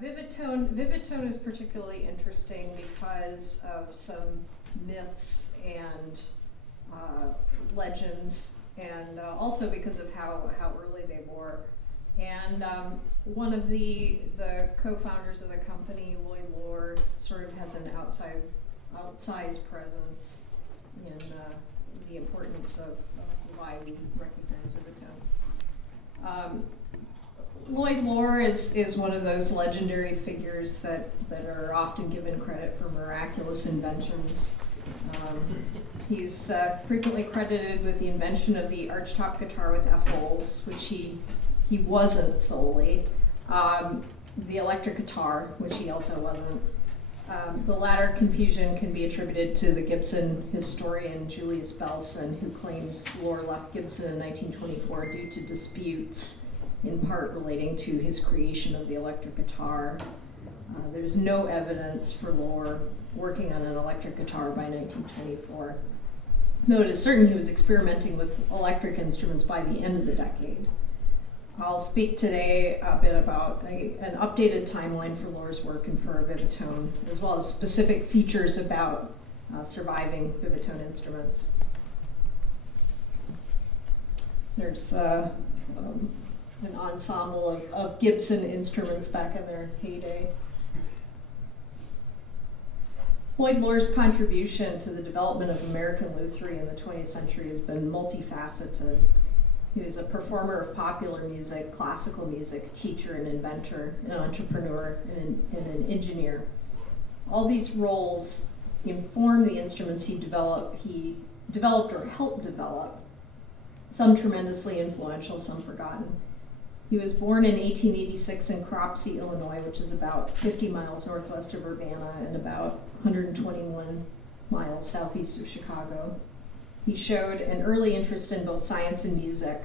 Vivatone is particularly interesting because of some myths and legends, and also because of how early they were. And one of the co-founders of the company, Lloyd Loar, sort of has an outsized presence in the importance of why we recognize Vivatone. Lloyd Loar is one of those legendary figures that are often given credit for miraculous inventions. He's frequently credited with the invention of the archtop guitar with F-holes, which he wasn't solely. The electric guitar, which he also wasn't. The latter confusion can be attributed to the Gibson historian Julius Belson, who claims Loar left Gibson in 1924 due to disputes, in part relating to his creation of the electric guitar. There's no evidence for Loar working on an electric guitar by 1924, though it is certain he was experimenting with electric instruments by the end of the decade. I'll speak today a bit about an updated timeline for Loar's work and for Vivatone, as well as specific features about surviving Vivatone instruments. There's an ensemble of Gibson instruments back in their heyday. Lloyd Loar's contribution to the development of American lutherie in the 20th century has been multifaceted. He was a performer of popular music, classical music, teacher and inventor, an entrepreneur, and an engineer. All these roles inform the instruments he developed or helped develop, some tremendously influential, some forgotten. He was born in 1886 in Cropsey, Illinois, which is about 50 miles northwest of Urbana and about 121 miles southeast of Chicago. He showed an early interest in both science and music.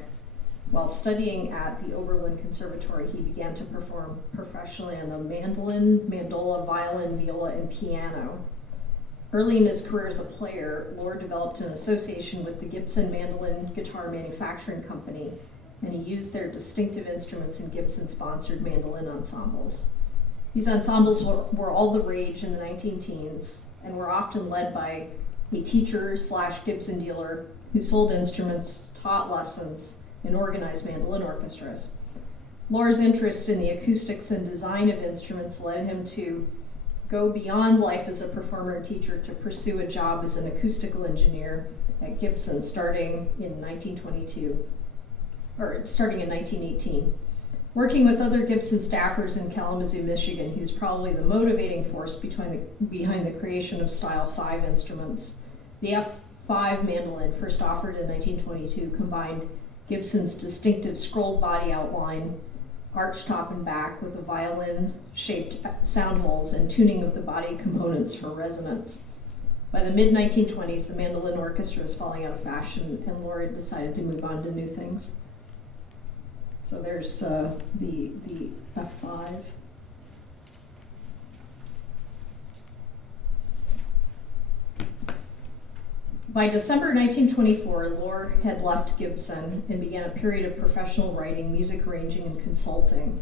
While studying at the Oberlin Conservatory, he began to perform professionally on the mandolin, mandola, violin, viola, and piano. Early in his career as a player, Loar developed an association with the Gibson Mandolin Guitar Manufacturing Company, and he used their distinctive instruments in Gibson-sponsored mandolin ensembles. These ensembles were all the rage in the 19-teens and were often led by a teacher/Gibson dealer who sold instruments, taught lessons, and organized mandolin orchestras. Loar's interest in the acoustics and design of instruments led him to go beyond life as a performer and teacher to pursue a job as an acoustical engineer at Gibson starting in 1918. Working with other Gibson staffers in Kalamazoo, Michigan, he was probably the motivating force behind the creation of Style 5 instruments. The F5 mandolin, first offered in 1922, combined Gibson's distinctive scrolled body outline, arch top and back, with a violin-shaped sound holes and tuning of the body components for resonance. By the mid-1920s, the mandolin orchestra was falling out of fashion, and Loar decided to move on to new things. So there's the F5. By December 1924, Loar had left Gibson and began a period of professional writing, music arranging, and consulting.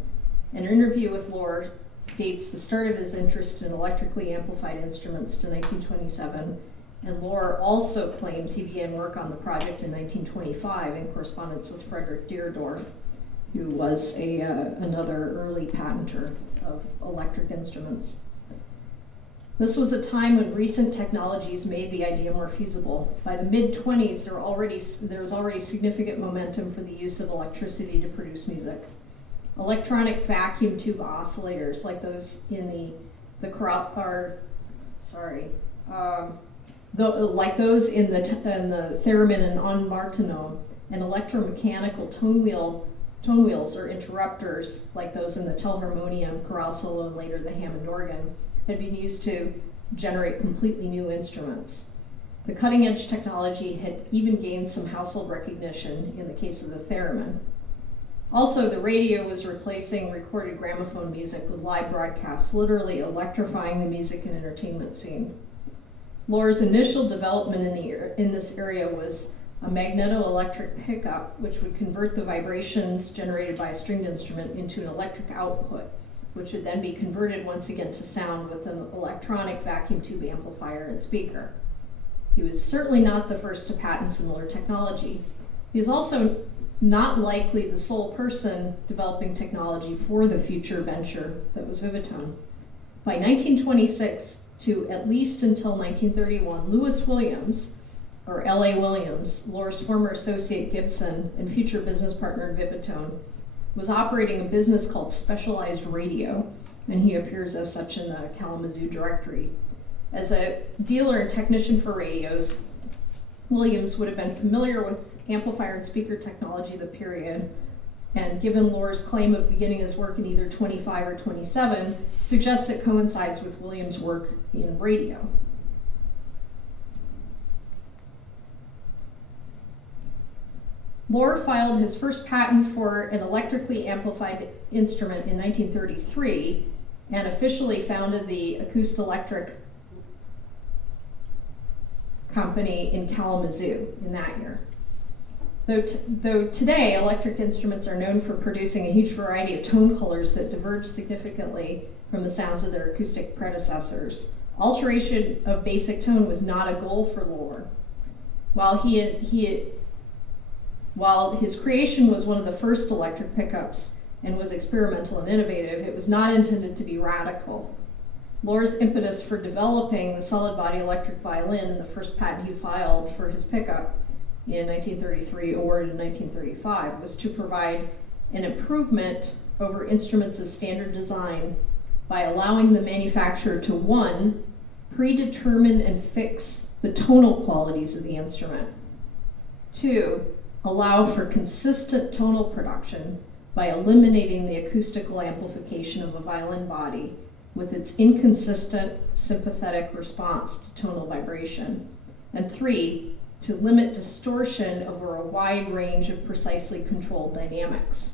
An interview with Loar dates the start of his interest in electrically amplified instruments to 1927, and Loar also claims he began work on the project in 1925 in correspondence with Frederick Deardorff, who was another early patenter of electric instruments. This was a time when recent technologies made the idea more feasible. By the mid-20s, there was already significant momentum for the use of electricity to produce music. Electronic vacuum tube oscillators, like those in like those in the theremin and en Martineau, and electromechanical tone wheels or interrupters, like those in the Telharmonium, chorale solo, and later the Hammond organ, had been used to generate completely new instruments. The cutting-edge technology had even gained some household recognition in the case of the theremin. Also, the radio was replacing recorded gramophone music with live broadcasts, literally electrifying the music and entertainment scene. Loar's initial development in this area was a magneto-electric pickup, which would convert the vibrations generated by a stringed instrument into an electric output, which would then be converted once again to sound with an electronic vacuum tube amplifier and speaker. He was certainly not the first to patent similar technology. He is also not likely the sole person developing technology for the future venture that was Vivatone. By 1926 to at least until 1931, Lewis Williams, or L.A. Williams, Loar's former associate Gibson and future business partner in Vivatone, was operating a business called Specialized Radio, and he appears as such in the Kalamazoo directory. As a dealer and technician for radios, Williams would have been familiar with amplifier and speaker technology of the period, and given Loar's claim of beginning his work in either 25 or 27, suggests it coincides with Williams' work in radio. Loar filed his first patent for an electrically amplified instrument in 1933 and officially founded the Acoust-Electric Company in Kalamazoo in that year. Though today electric instruments are known for producing a huge variety of tone colors that diverge significantly from the sounds of their acoustic predecessors, alteration of basic tone was not a goal for Loar. While his creation was one of the first electric pickups and was experimental and innovative, it was not intended to be radical. Loar's impetus for developing the solid body electric violin and the first patent he filed for his pickup in 1933, awarded in 1935, was to provide an improvement over instruments of standard design by allowing the manufacturer to, one, predetermine and fix the tonal qualities of the instrument, two, allow for consistent tonal production by eliminating the acoustical amplification of a violin body with its inconsistent sympathetic response to tonal vibration, and three, to limit distortion over a wide range of precisely controlled dynamics.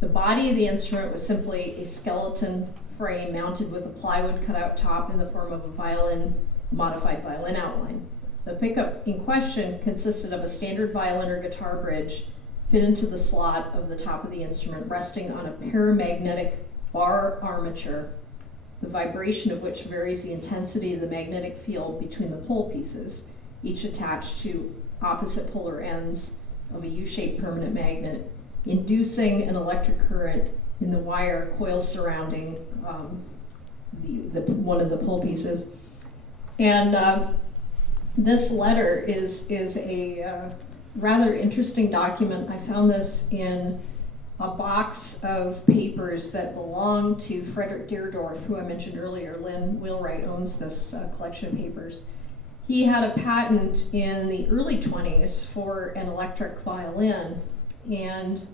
The body of the instrument was simply a skeleton frame mounted with a plywood cutout top in the form of a modified violin outline. The pickup in question consisted of a standard violin or guitar bridge fit into the slot of the top of the instrument, resting on a paramagnetic bar armature, the vibration of which varies the intensity of the magnetic field between the pole pieces, each attached to opposite polar ends of a U-shaped permanent magnet, inducing an electric current in the wire coil surrounding one of the pole pieces. And this letter is a rather interesting document. I found this in a box of papers that belong to Frederick Deardorff, who I mentioned earlier. Lynn Wheelwright owns this collection of papers. He had a patent in the early 20s for an electric violin, and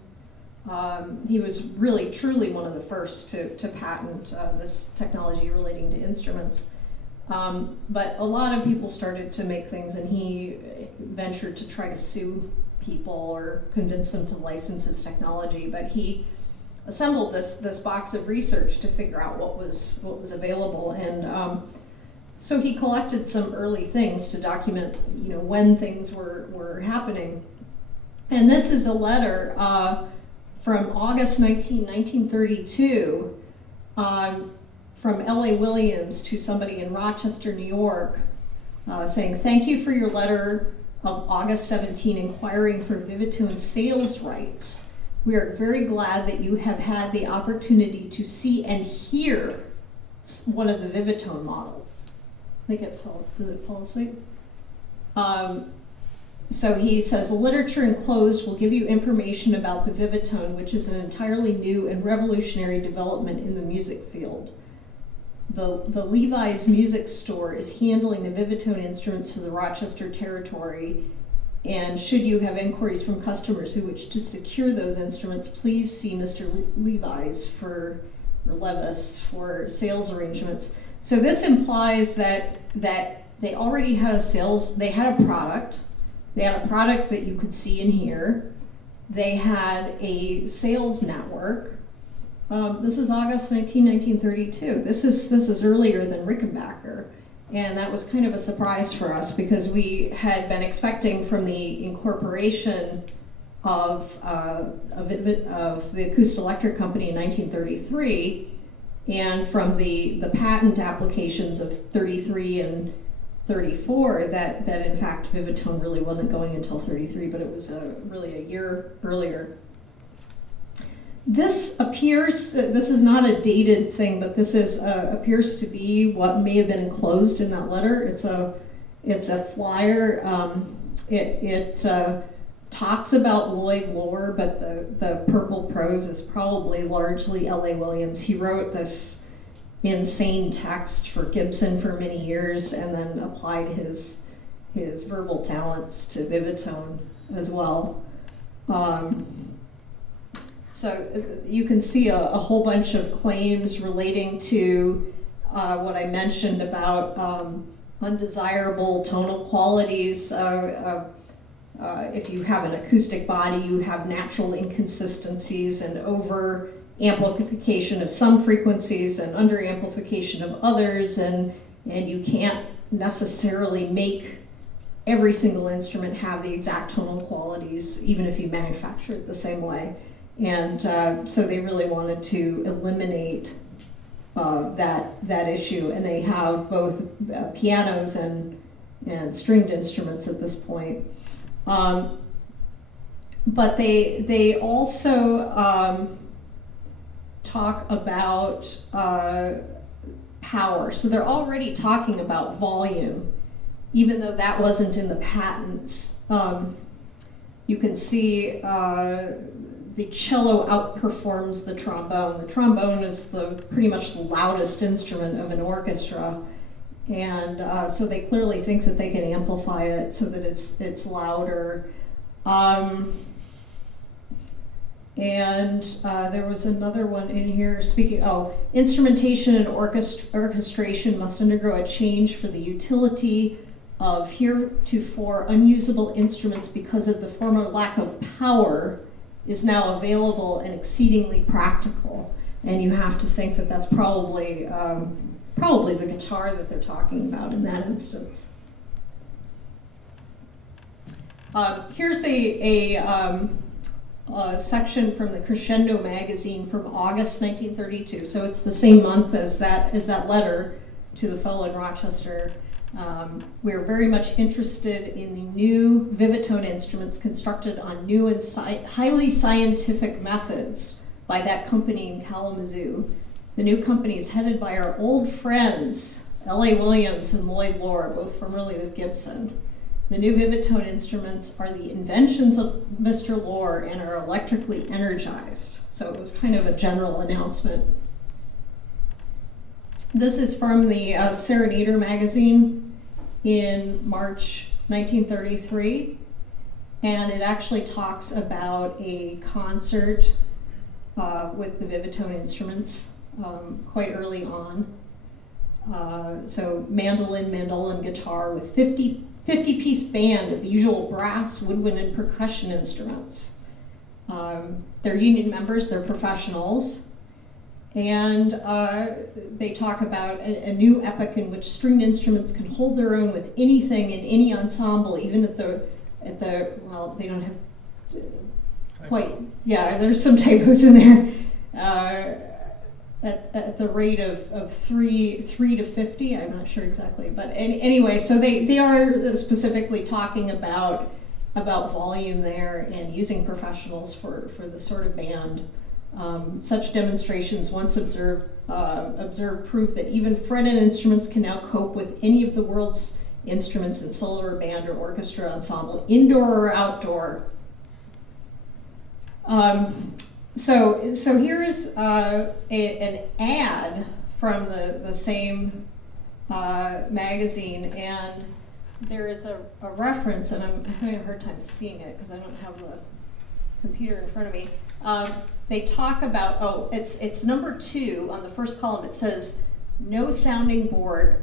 he was really, truly one of the first to patent this technology relating to instruments. But a lot of people started to make things, and he ventured to try to sue people or convince them to license his technology. But he assembled this box of research to figure out what was available, and so he collected some early things to document, when things were happening. And this is a letter from August 1932. From L.A. Williams to somebody in Rochester, New York, saying, "Thank you for your letter of August 17 inquiring for Vivatone sales rights. We are very glad that you have had the opportunity to see and hear one of the Vivatone models." Does it fall asleep? So he says, "The literature enclosed will give you information about the Vivatone, which is an entirely new and revolutionary development in the music field. The Levi's Music Store is handling the Vivatone instruments for the Rochester territory, and should you have inquiries from customers who wish to secure those instruments, please see Mr. Levi's or Levis for sales arrangements." So this implies that they already had they had a product. They had a product that you could see and hear. They had a sales network. This is August 1932. This is earlier than Rickenbacker, and that was kind of a surprise for us because we had been expecting from the incorporation of the Acoust-Electric Company in 1933 and from the patent applications of 33 and 34 that in fact Vivatone really wasn't going until 33, but it was really a year earlier. This appears, this is not a dated thing, but this is appears to be what may have been enclosed in that letter. It's a flyer. It talks about Lloyd Loar, but the purple prose is probably largely L.A. Williams. He wrote this insane text for Gibson for many years and then applied his verbal talents to Vivatone as well. So you can see a whole bunch of claims relating to what I mentioned about undesirable tonal qualities. If you have an acoustic body, you have natural inconsistencies and over amplification of some frequencies and under amplification of others, and you can't necessarily make every single instrument have the exact tonal qualities, even if you manufacture it the same way. And so they really wanted to eliminate that issue, and they have both pianos and stringed instruments at this point. But they also talk about power. So they're already talking about volume, even though that wasn't in the patents. You can see the cello outperforms the trombone. The trombone is pretty much the loudest instrument of an orchestra, and so they clearly think that they can amplify it so that it's louder. And there was another one in here speaking, instrumentation and orchestration must undergo a change for the utility of heretofore unusable instruments because of the former lack of power is now available and exceedingly practical. And you have to think that that's probably the guitar that they're talking about in that instance. Here's a section from the Crescendo magazine from August 1932. So it's the same month as that letter to the fellow in Rochester. We're very much interested in the new Vivatone instruments constructed on new and highly scientific methods by that company in Kalamazoo. The new company is headed by our old friends, L.A. Williams and Lloyd Loar, both formerly with Gibson. The new Vivatone instruments are the inventions of Mr. Loar and are electrically energized. So it was kind of a general announcement. This is from the Serenader magazine in March 1933, and it actually talks about a concert with the Vivatone instruments quite early on. So mandolin, guitar with 50-piece band of the usual brass, woodwind, and percussion instruments. They're union members, they're professionals. And they talk about a new epoch in which stringed instruments can hold their own with anything in any ensemble, even at the well, they don't have quite, yeah, there's some typos in there. At the rate of 3 to 50, I'm not sure exactly, but anyway, so they are specifically talking about volume there and using professionals for this sort of band. Such demonstrations once observed prove that even fretted instruments can now cope with any of the world's instruments in solo or band or orchestra ensemble, indoor or outdoor. So here's an ad from the same magazine, and there is a reference, and I'm having a hard time seeing it because I don't have the computer in front of me. They talk about, it's number 2 on the first column. It says, no sounding board,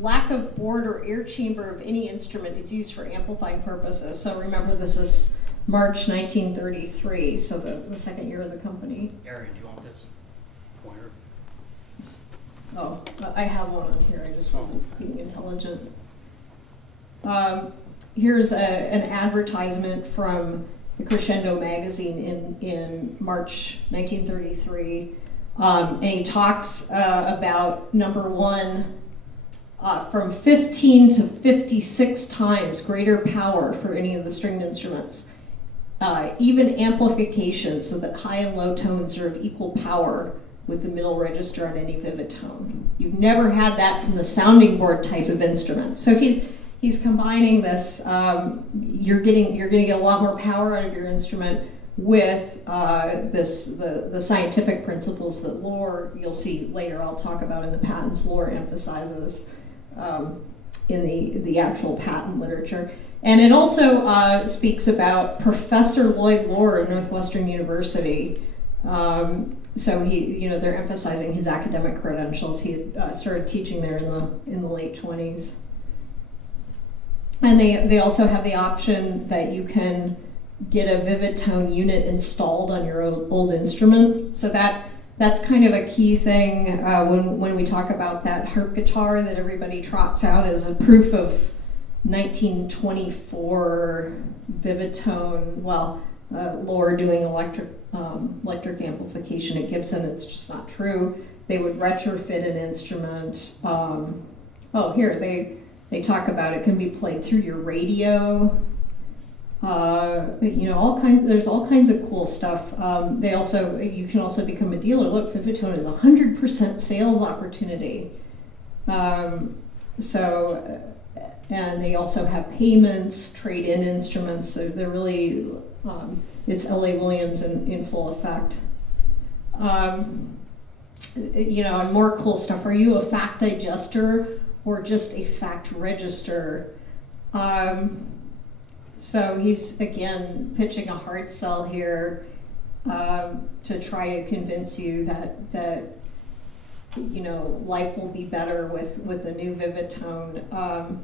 lack of board or air chamber of any instrument is used for amplifying purposes. So remember, this is March 1933, so the second year of the company. Arian, do you want this pointer? Oh, I have one on here. I just wasn't being intelligent. Here's an advertisement from the Crescendo magazine in March 1933. And he talks about number one, from 15 to 56 times greater power for any of the stringed instruments. Even amplification so that high and low tones are of equal power with the middle register on any Vivatone. You've never had that from the sounding board type of instruments. So he's combining this. You're going to get a lot more power out of your instrument with the scientific principles that Loar, you'll see later, I'll talk about in the patents, Loar emphasizes in the actual patent literature. And it also speaks about Professor Lloyd Loar of Northwestern University. So they're emphasizing his academic credentials. He had started teaching there in the late 20s. And they also have the option that you can get a Vivatone unit installed on your old instrument. So that's kind of a key thing when we talk about that harp guitar that everybody trots out as a proof of 1924 Vivatone. Loar doing electric amplification at Gibson. It's just not true. They would retrofit an instrument. Here they talk about it can be played through your radio. There's all kinds of cool stuff. You can also become a dealer. Look, Vivatone is 100% sales opportunity. And they also have payments, trade-in instruments. So they're really, it's L.A. Williams in full effect. And more cool stuff. Are you a fact digester or just a fact register? So he's, again, pitching a hard sell here to try to convince you that life will be better with the new Vivatone.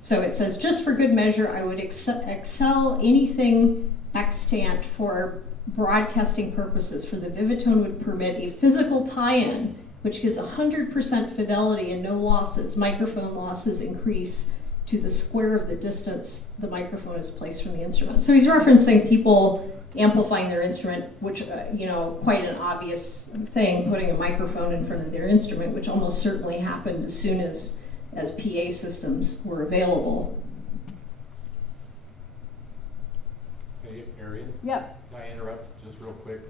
So it says, just for good measure, I would excel anything extant for broadcasting purposes, for the Vivatone would permit a physical tie-in, which gives 100% fidelity and no losses. Microphone losses increase to the square of the distance the microphone is placed from the instrument. So he's referencing people amplifying their instrument, which, quite an obvious thing, putting a microphone in front of their instrument, which almost certainly happened as soon as PA systems were available. Hey, Arian? Yep. Can I interrupt just real quick?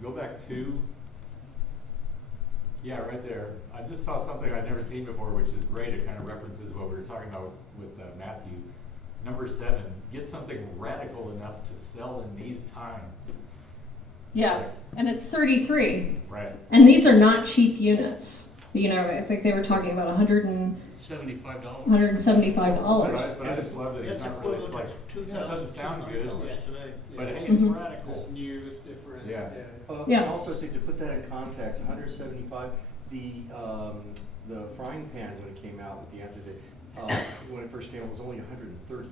Go back to, right there. I just saw something I'd never seen before, which is great. It kind of references what we were talking about with Matthew. Number 7, get something radical enough to sell in these times. Yeah, and it's 33. Right. And these are not cheap units. I think they were talking about $75. $175. But I just love that It's it's not really, equivalent like, to that doesn't sound good. today. But hey, it's Mhm. radical. It's new, it's different. Yeah. Yeah. And also, say, to put that in context, 175, the frying pan, when it came out with the end of it, when it first came out, was only 130.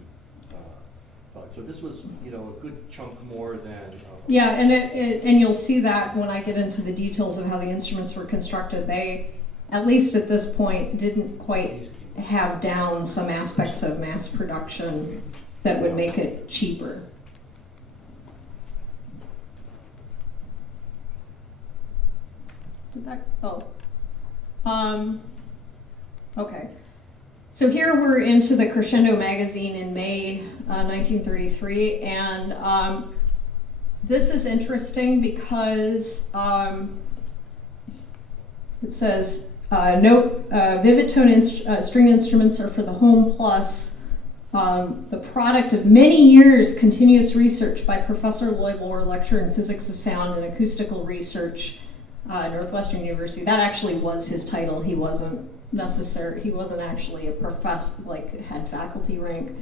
So this was, a good chunk more than. Yeah, and you'll see that when I get into the details of how the instruments were constructed. They, at least at this point, didn't quite have down some aspects of mass production that would make it cheaper. Did that? Okay. So here we're into the Crescendo magazine in May 1933, and this is interesting because it says, note, Vivatone string instruments are for the home plus, the product of many years continuous research by Professor Lloyd Loar, lecturer in physics of sound and acoustical research, Northwestern University. That actually was his title. He wasn't actually a professor, had faculty rank.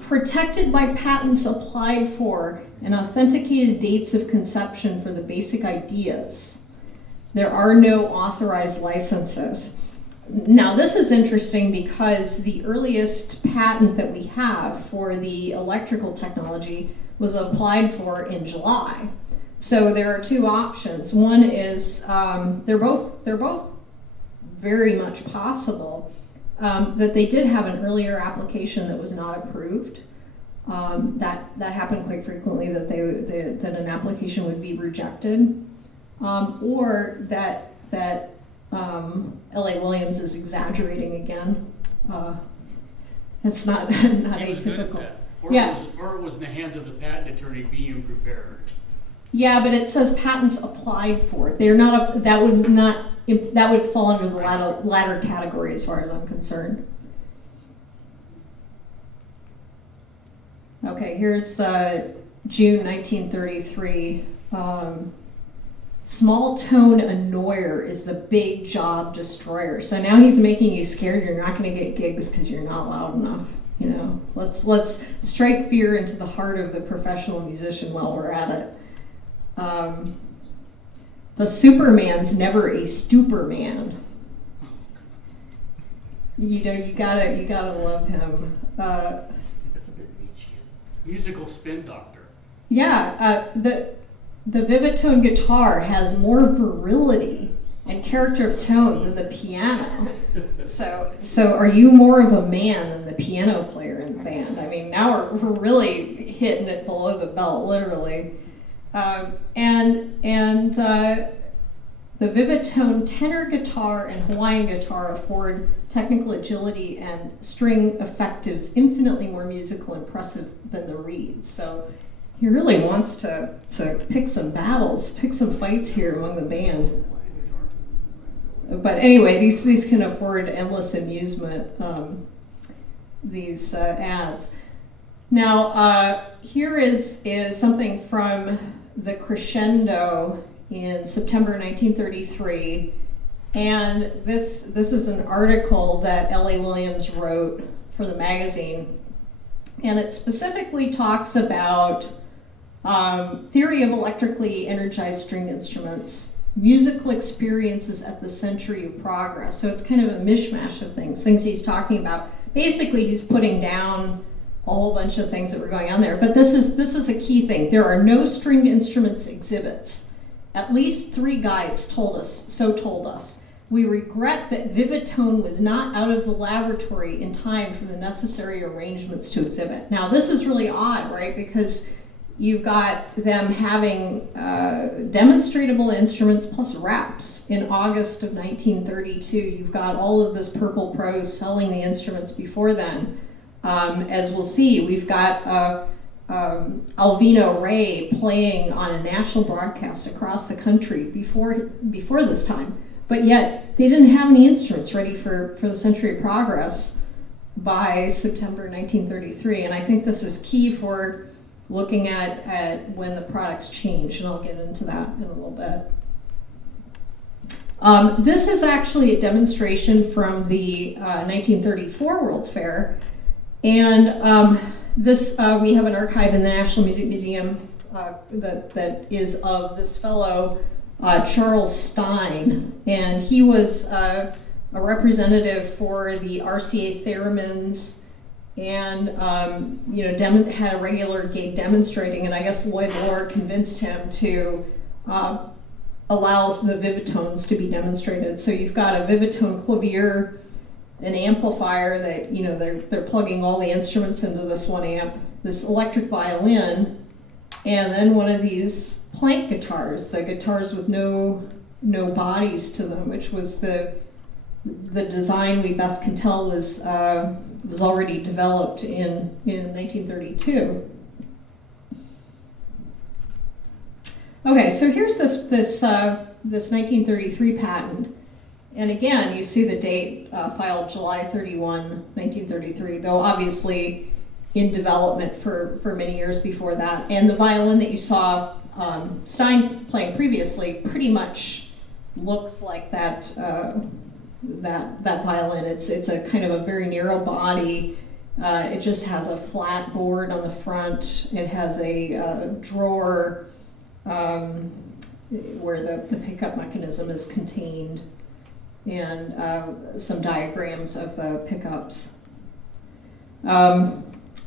Protected by patents applied for and authenticated dates of conception for the basic ideas. There are no authorized licenses. Now, this is interesting because the earliest patent that we have for the electrical technology was applied for in July. So there are two options. One is they're both very much possible that they did have an earlier application that was not approved. That happened quite frequently, that that an application would be rejected, or that L.A. Williams is exaggerating again. It's not He was good at atypical. that. Or Yeah. it was in the hands of the patent attorney being prepared. Yeah, but it says patents applied for. They're not. That would fall under the latter category as far as I'm concerned. Okay, here's June 1933. Small tone annoyer is the big job destroyer. So now he's making you scared. You're not going to get gigs because you're not loud enough. You know, let's strike fear into the heart of the professional musician while we're at it. The Superman's never a stupor man. You know, you gotta love him. That's a bit Nietzschean. Musical spin doctor. Yeah, the Vivatone guitar has more virility and character of tone than the piano. So are you more of a man than the piano player in the band? I mean, now we're really hitting it below the belt, literally. The Vivatone tenor guitar and Hawaiian guitar afford technical agility and string effectives infinitely more musical and impressive than the reeds. So he really wants to pick some battles, pick some fights here among the band. But anyway, these can afford endless amusement, these ads. Now, here is something from the Crescendo in September 1933, and this is an article that L.A. Williams wrote for the magazine, and it specifically talks about theory of electrically energized stringed instruments, musical experiences at the century of progress. So it's kind of a mishmash of things he's talking about. Basically, he's putting down a whole bunch of things that were going on there. But this is a key thing. There are no stringed instruments exhibits. At least 3 guides told us. We regret that Vivatone was not out of the laboratory in time for the necessary arrangements to exhibit. Now, this is really odd, right? Because you've got them having demonstratable instruments plus reps in August of 1932. You've got all of this purple prose selling the instruments before then. As we'll see, we've got Alvino Ray playing on a national broadcast across the country before this time, but yet they didn't have any instruments ready for the Century of Progress by September 1933, and I think this is key for looking at when the products change, and I'll get into that in a little bit. This is actually a demonstration from the 1934 World's Fair, and this we have an archive in the National Music Museum that is of this fellow Charles Stein, and he was a representative for the RCA Theremins, and had a regular gig demonstrating, and I guess Lloyd Loar convinced him to allow the Vivatones to be demonstrated. So you've got a Vivatone clavier, an amplifier that they're plugging all the instruments into this one amp, this electric violin, and then one of these plank guitars, the guitars with no bodies to them, which was the design we best can tell was already developed in 1932. Okay, so here's this 1933 patent. And again, you see the date filed July 31, 1933, though obviously in development for many years before that. And the violin that you saw Stein playing previously pretty much looks like that violin. It's a kind of a very narrow body. It just has a flat board on the front. It has a drawer where the pickup mechanism is contained, and some diagrams of the pickups.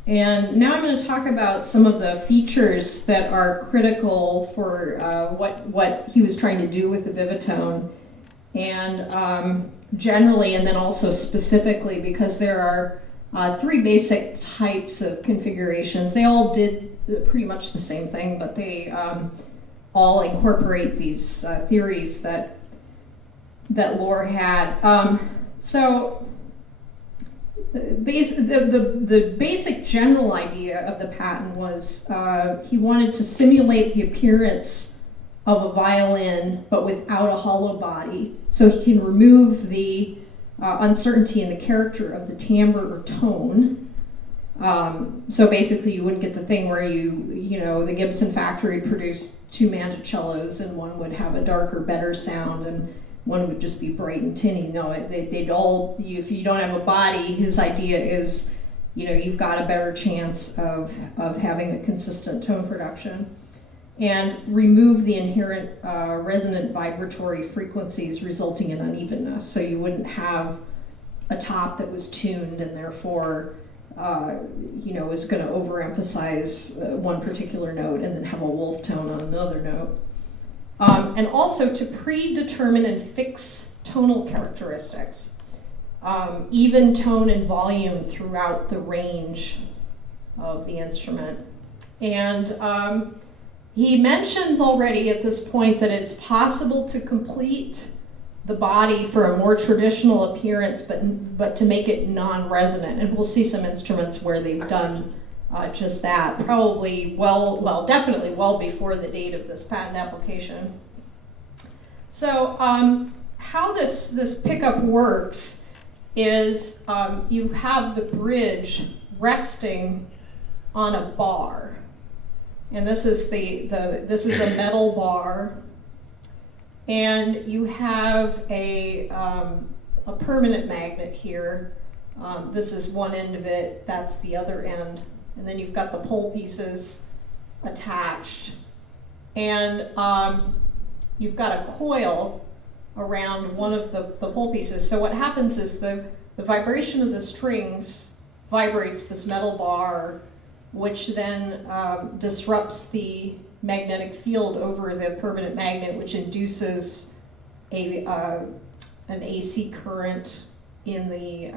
And now I'm going to talk about some of the features that are critical for what he was trying to do with the Vivatone, and generally, and then also specifically, because there are three basic types of configurations. They all did pretty much the same thing, but they all incorporate these theories that Loar had. So the basic general idea of the patent was he wanted to simulate the appearance of a violin, but without a hollow body, so he can remove the uncertainty in the character of the timbre or tone. So basically, you wouldn't get the thing where the Gibson factory produced two mandocellos, and one would have a darker, better sound, and one would just be bright and tinny. No, they'd all. If you don't have a body, his idea is, you've got a better chance of having a consistent tone production, and remove the inherent resonant vibratory frequencies resulting in unevenness. So you wouldn't have a top that was tuned and therefore is going to overemphasize one particular note and then have a wolf tone on another note. And also to predetermine and fix tonal characteristics, even tone and volume throughout the range of the instrument. And he mentions already at this point that it's possible to complete the body for a more traditional appearance, but to make it non-resonant. And we'll see some instruments where they've done just that, probably definitely well before the date of this patent application. So how this pickup works is you have the bridge resting on a bar, and this is this is a metal bar, and you have a permanent magnet here. This is one end of it, that's the other end. And then you've got the pole pieces attached. And you've got a coil around one of the pole pieces. So what happens is the vibration of the strings vibrates this metal bar, which then disrupts the magnetic field over the permanent magnet, which induces an AC current in the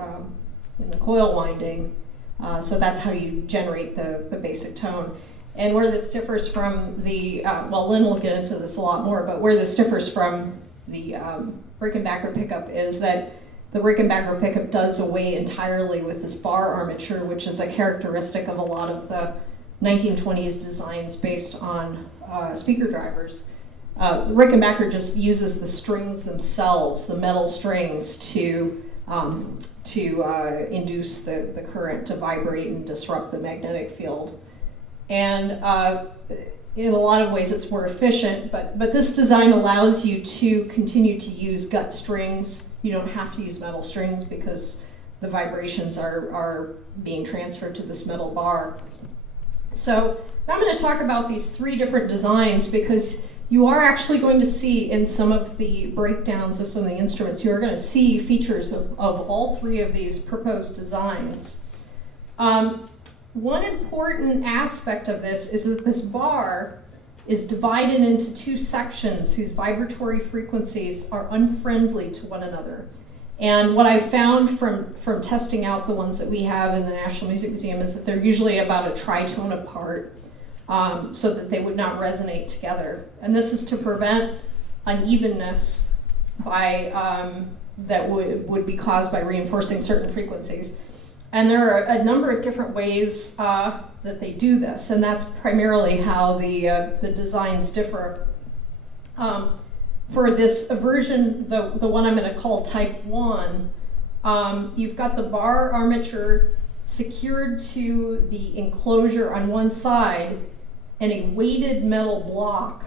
coil winding. So that's how you generate the basic tone. And where this differs from the, Lynn will get into this a lot more, but where this differs from the Rickenbacker pickup is that the Rickenbacker pickup does away entirely with this bar armature, which is a characteristic of a lot of the 1920s designs based on speaker drivers. Rickenbacker just uses the strings themselves, the metal strings, to induce the current to vibrate and disrupt the magnetic field. And in a lot of ways it's more efficient, but this design allows you to continue to use gut strings. You don't have to use metal strings because the vibrations are being transferred to this metal bar. So now I'm going to talk about these three different designs, because you are actually going to see in some of the breakdowns of some of the instruments, you are going to see features of all three of these proposed designs. One important aspect of this is that this bar is divided into two sections whose vibratory frequencies are unfriendly to one another. And what I found from testing out the ones that we have in the National Music Museum is that they're usually about a tritone apart, so that they would not resonate together. And this is to prevent unevenness that would be caused by reinforcing certain frequencies. And there are a number of different ways that they do this, and that's primarily how the designs differ. For this version, the one I'm going to call Type 1, you've got the bar armature secured to the enclosure on one side, and a weighted metal block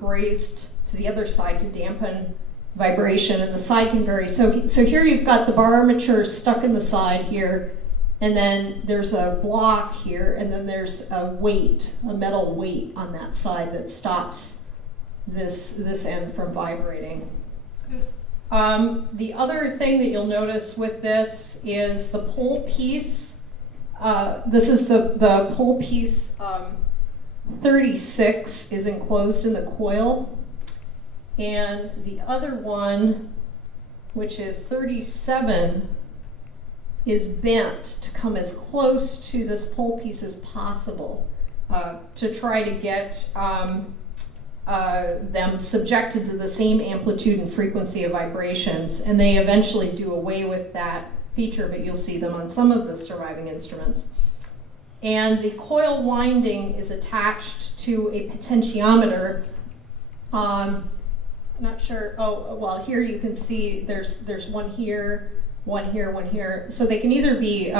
brazed to the other side to dampen vibration, and the side can vary. So here you've got the bar armature stuck in the side here, and then there's a block here, and then there's a metal weight on that side that stops this end from vibrating. The other thing that you'll notice with this is the pole piece. This is the pole piece 36 is enclosed in the coil. And the other one, which is 37, is bent to come as close to this pole piece as possible, to try to get them subjected to the same amplitude and frequency of vibrations. And they eventually do away with that feature, but you'll see them on some of the surviving instruments. And the coil winding is attached to a potentiometer. Not sure, oh, well, here you can see there's one here, one here, one here. So they can either be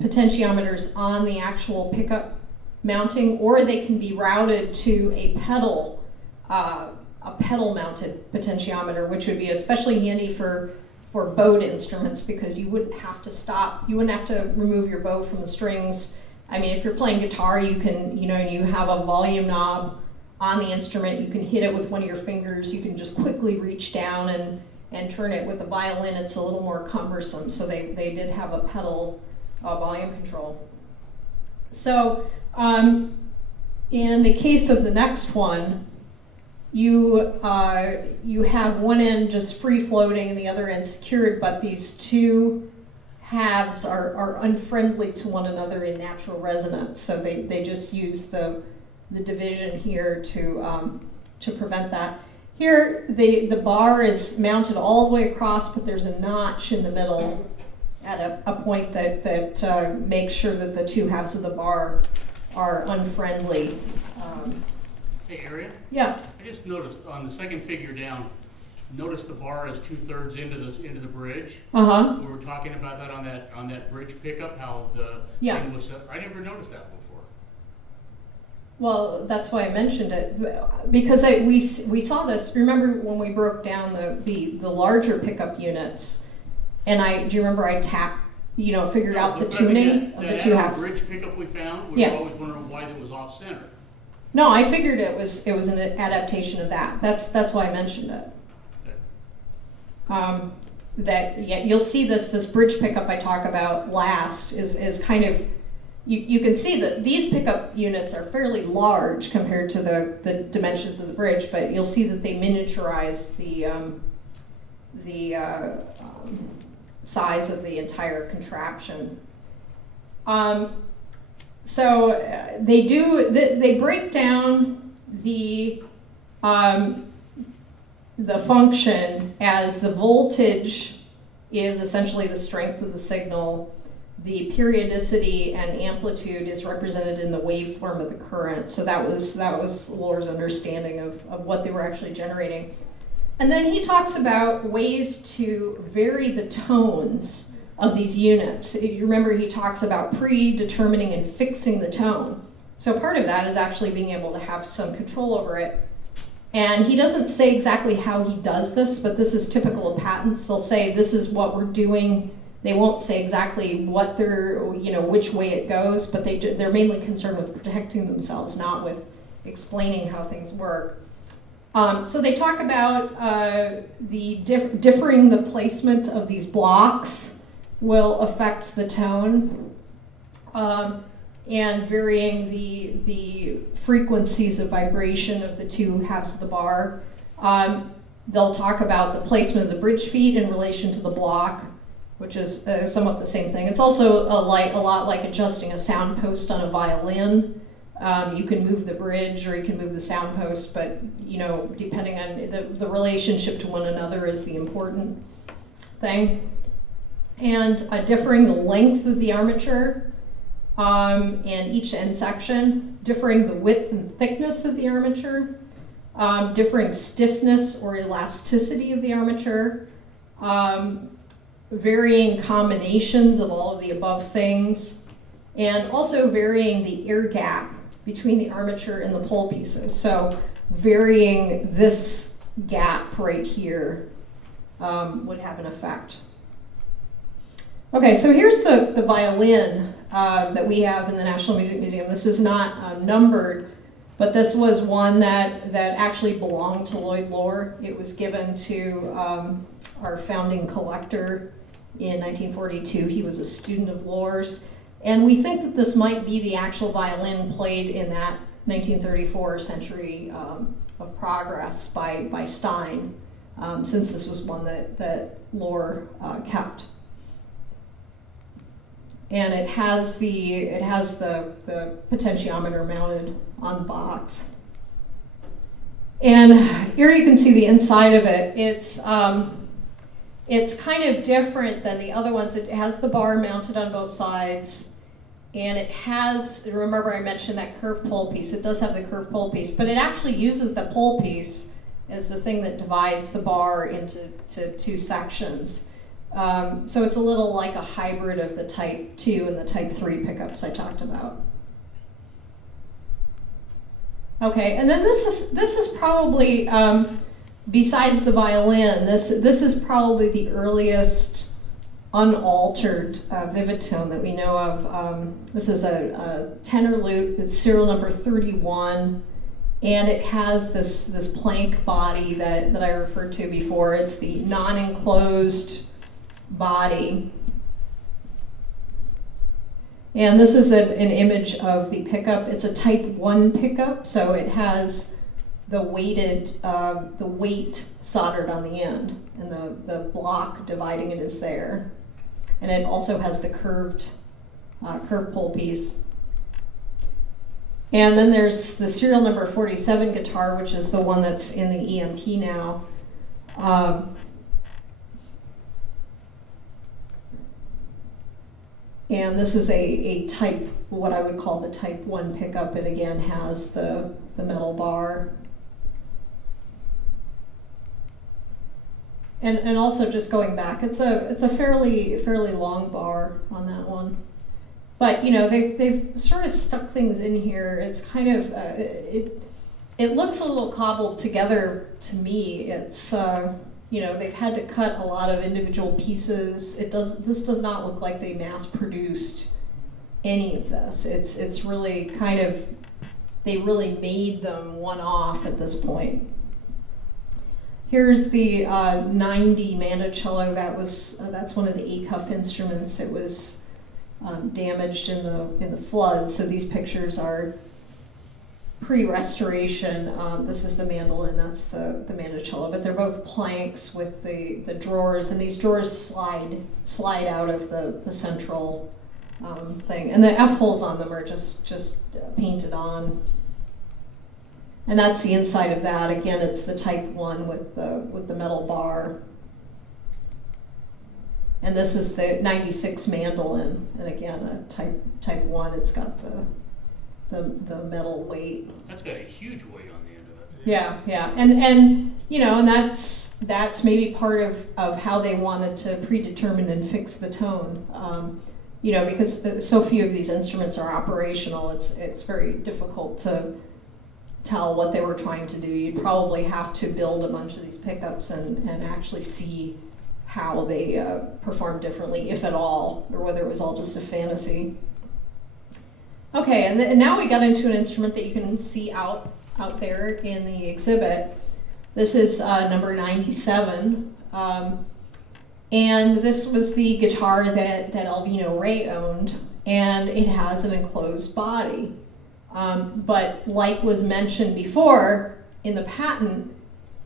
potentiometers on the actual pickup mounting, or they can be routed to a pedal mounted potentiometer, which would be especially handy for bowed instruments, because you wouldn't have to stop, you wouldn't have to remove your bow from the strings. I mean, if you're playing guitar, you can, you have a volume knob on the instrument, you can hit it with one of your fingers, you can just quickly reach down and turn it. With a violin, it's a little more cumbersome, so they did have a pedal volume control. So in the case of the next one, you have one end just free floating and the other end secured, but these two halves are unfriendly to one another in natural resonance. So they just use the division here to prevent that. Here the bar is mounted all the way across, but there's a notch in the middle at a point that makes sure that the two halves of the bar are unfriendly. Hey, Arian? Yeah. I just noticed on the second figure down, notice the bar is 2/3 into the bridge. Uh-huh. We were talking about that on that bridge pickup, how the Yeah. thing was set. I never noticed that before. Well, that's why I mentioned it, because we saw this. Remember when we broke down the larger pickup units, and do you remember I tapped, figured out the tuning of the two halves? That bridge pickup we found, we Yeah. were always wondering why that was off center. No, I figured it was an adaptation of that. That's why I mentioned it. You'll see this bridge pickup I talk about last is kind of, you can see that these pickup units are fairly large compared to the dimensions of the bridge, but you'll see that they miniaturize the size of the entire contraption. So they break down the function as the voltage is essentially the strength of the signal. The periodicity and amplitude is represented in the waveform of the current. So that was Loar's understanding of what they were actually generating. And then he talks about ways to vary the tones of these units. You remember he talks about predetermining and fixing the tone. So part of that is actually being able to have some control over it. And he doesn't say exactly how he does this, but this is typical of patents. They'll say this is what we're doing. They won't say exactly what which way it goes, but they're mainly concerned with protecting themselves, not with explaining how things work. So they talk about differing the placement of these blocks will affect the tone, and varying the frequencies of vibration of the two halves of the bar. They'll talk about the placement of the bridge feet in relation to the block, which is somewhat the same thing. It's also a lot like adjusting a sound post on a violin. You can move the bridge or you can move the sound post, but depending on the relationship to one another is the important thing. And differing the length of the armature and each end section, differing the width and thickness of the armature, differing stiffness or elasticity of the armature, varying combinations of all of the above things, and also varying the air gap between the armature and the pole pieces. So varying this gap right here would have an effect. Okay, so here's the violin that we have in the National Music Museum. This is not numbered, but this was one that actually belonged to Lloyd Loar. It was given to our founding collector in 1942. He was a student of Loar's. And we think that this might be the actual violin played in that 1934 Century of Progress by Stein, since this was one that Loar kept. and it has the potentiometer mounted on the box. And here you can see the inside of it. It's kind of different than the other ones. It has the bar mounted on both sides, and it has, remember I mentioned that curved pole piece. It does have the curved pole piece, but it actually uses the pole piece as the thing that divides the bar into two sections. So it's a little like a hybrid of the Type 2 and the Type 3 pickups I talked about. Okay, and then this is probably, besides the violin, this is probably the earliest unaltered Vivatone that we know of. This is a tenor lute. It's serial number 31, and it has this plank body that I referred to before. It's the non-enclosed body. And this is an image of the pickup. It's a Type 1 pickup, so it has the weight soldered on the end, and the block dividing it is there. And it also has the curved pole piece. And then there's the serial number 47 guitar, which is the one that's in the EMP now. And this is a type, what I would call the Type 1 pickup. It again has the metal bar. And also just going back, it's a fairly long bar on that one. But you know, they've sort of stuck things in here. It's kind of it looks a little cobbled together to me. It's you know, they've had to cut a lot of individual pieces. This does not look like they mass produced any of this. It's really kind of, they really made them one-off at this point. Here's the 90 mandocello. That's one of the A-cuff instruments. It was damaged in the flood. So these pictures are pre-restoration. This is the mandolin. That's the mandocello. But they're both planks with the drawers, and these drawers slide out of the central thing. And the F holes on them are just painted on. And that's the inside of that. Again, it's the Type 1 with the metal bar. And this is the 96 mandolin. And again, a Type 1. It's got the metal weight. That's got a huge weight on the end of it. Yeah. And you know, and that's maybe part of how they wanted to predetermine and fix the tone. You know, because so few of these instruments are operational, it's very difficult to tell what they were trying to do. You'd probably have to build a bunch of these pickups and actually see how they perform differently, if at all, or whether it was all just a fantasy. Okay, and now we got into an instrument that you can see out there in the exhibit. This is number 97, and this was the guitar that Alvino Ray owned, and it has an enclosed body. But like was mentioned before in the patent,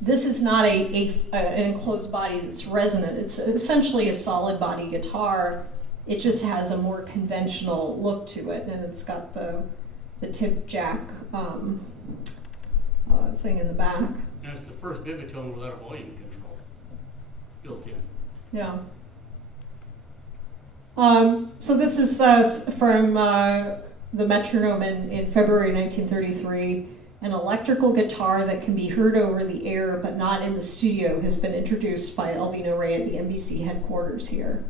this is not an enclosed body that's resonant. It's essentially a solid body guitar. It just has a more conventional look to it, and it's got the tip jack thing in the back. And it's the first Vivatone without a volume control built in. Yeah. So this is from the Metronome in February 1933. An electrical guitar that can be heard over the air but not in the studio has been introduced by Alvino Ray at the NBC headquarters here.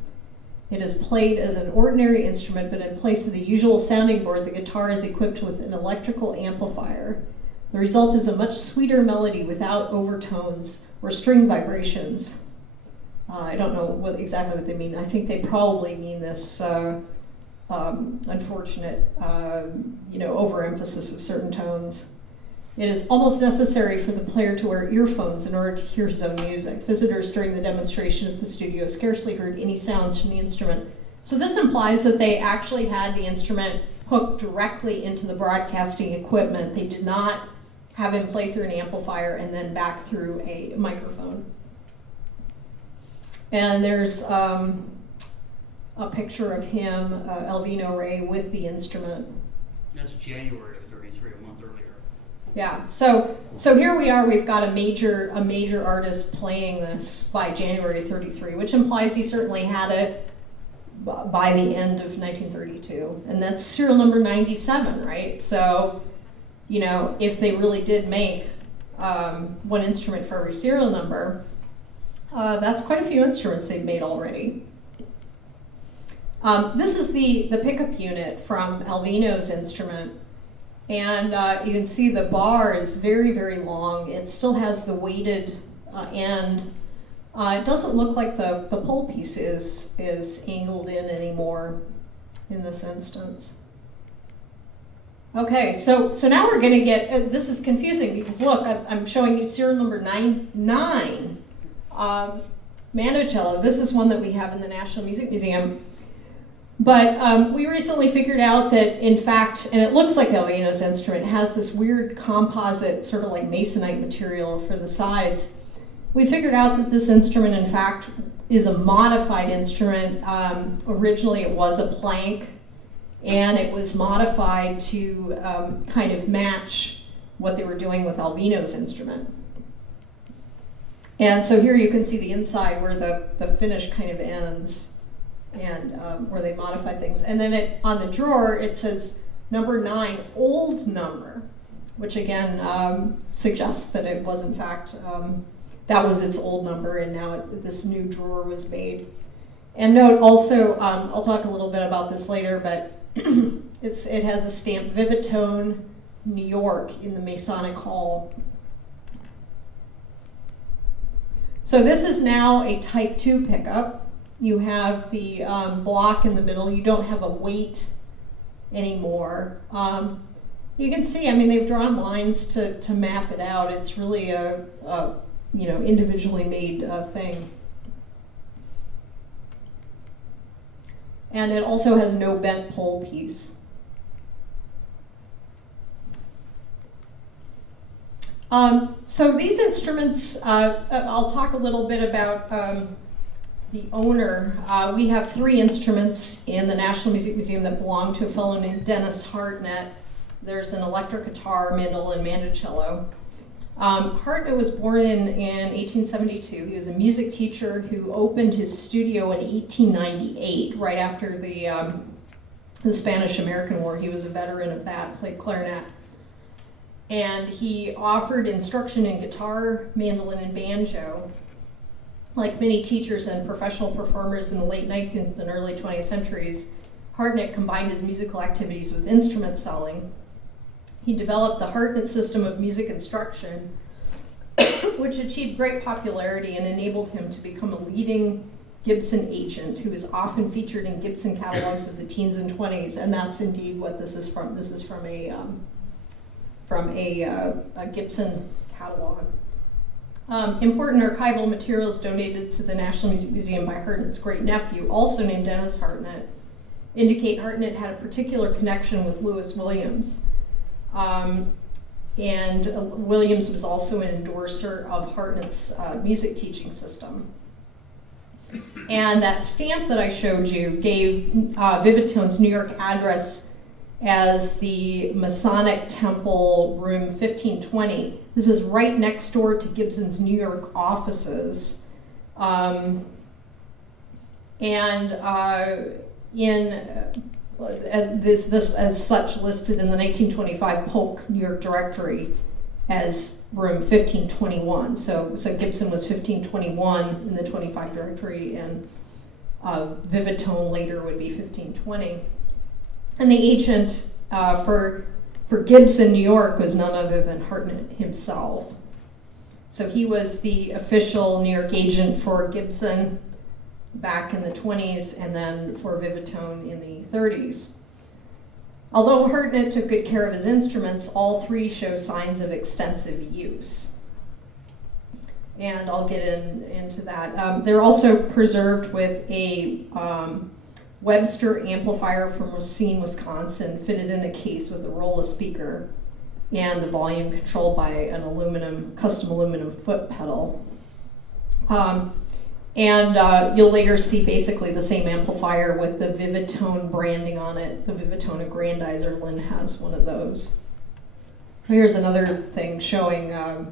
It is played as an ordinary instrument, but in place of the usual sounding board, the guitar is equipped with an electrical amplifier. The result is a much sweeter melody without overtones or string vibrations. I don't know exactly what they mean. I think they probably mean this unfortunate, overemphasis of certain tones. It is almost necessary for the player to wear earphones in order to hear his own music. Visitors during the demonstration at the studio scarcely heard any sounds from the instrument. So this implies that they actually had the instrument hooked directly into the broadcasting equipment. They did not have him play through an amplifier and then back through a microphone. And there's a picture of him, Alvino Ray, with the instrument. That's January of 33, a month earlier. Yeah, so here we are, we've got a major artist playing this by January 33, which implies he certainly had it by the end of 1932. And that's serial number 97, right? So, you know, if they really did make one instrument for every serial number, that's quite a few instruments they've made already. This is the pickup unit from Alvino's instrument. And you can see the bar is very, very long. It still has the weighted end. It doesn't look like the pole piece is angled in anymore in this instance. Okay, so now we're going to get, this is confusing because look, I'm showing you serial number 9, Mandocello. This is one that we have in the National Music Museum. But we recently figured out that, in fact, and it looks like Alvino's instrument, has this weird composite, sort of like masonite material for the sides. We figured out that this instrument, in fact, is a modified instrument. Originally, it was a plank, and it was modified to kind of match what they were doing with Alvino's instrument. And so here you can see the inside where the finish kind of ends, and where they modified things. And then on the drawer, it says number 9, old number, which again suggests that it was in fact, that was its old number, and now this new drawer was made. And note also, I'll talk a little bit about this later, but it has a stamp, Vivatone, New York, in the Masonic Hall. So this is now a Type 2 pickup. You have the block in the middle. You don't have a weight anymore. You can see, I mean, they've drawn lines to map it out. It's really a individually made thing. And it also has no bent pole piece. So these instruments, I'll talk a little bit about the owner. We have 3 instruments in the National Music Museum that belong to a fellow named Dennis Hartnett. There's an electric guitar, mandolin, mandocello. Hartnett was born in 1872. He was a music teacher who opened his studio in 1898, right after the Spanish-American War. He was a veteran of that, played clarinet. And he offered instruction in guitar, mandolin, and banjo. Like many teachers and professional performers in the late 19th and early 20th centuries, Hartnett combined his musical activities with instrument selling. He developed the Hartnett system of music instruction, which achieved great popularity and enabled him to become a leading Gibson agent who is often featured in Gibson catalogs of the teens and 20s, and that's indeed what this is from. This is from a Gibson catalog. Important archival materials donated to the National Music Museum by Hartnett's great-nephew, also named Dennis Hartnett, indicate Hartnett had a particular connection with Lewis Williams. And Williams was also an endorser of Hartnett's music teaching system. And that stamp that I showed you gave Vivatone's New York address as the Masonic Temple, room 1520. This is right next door to Gibson's New York offices. This as such listed in the 1925 Polk New York Directory as room 1521. So Gibson was 1521 in the 25 directory, and Vivatone later would be 1520. And the agent for Gibson, New York, was none other than Hartnett himself. So he was the official New York agent for Gibson back in the 20s, and then for Vivatone in the 30s. Although Hartnett took good care of his instruments, all 3 show signs of extensive use. And I'll get into that. They're also preserved with a Webster amplifier from Racine, Wisconsin, fitted in a case with a Rolla speaker, and the volume controlled by an custom aluminum foot pedal. And you'll later see basically the same amplifier with the Vivatone branding on it. The Vivatone Aggrandizer, Lynn has one of those. Here's another thing showing the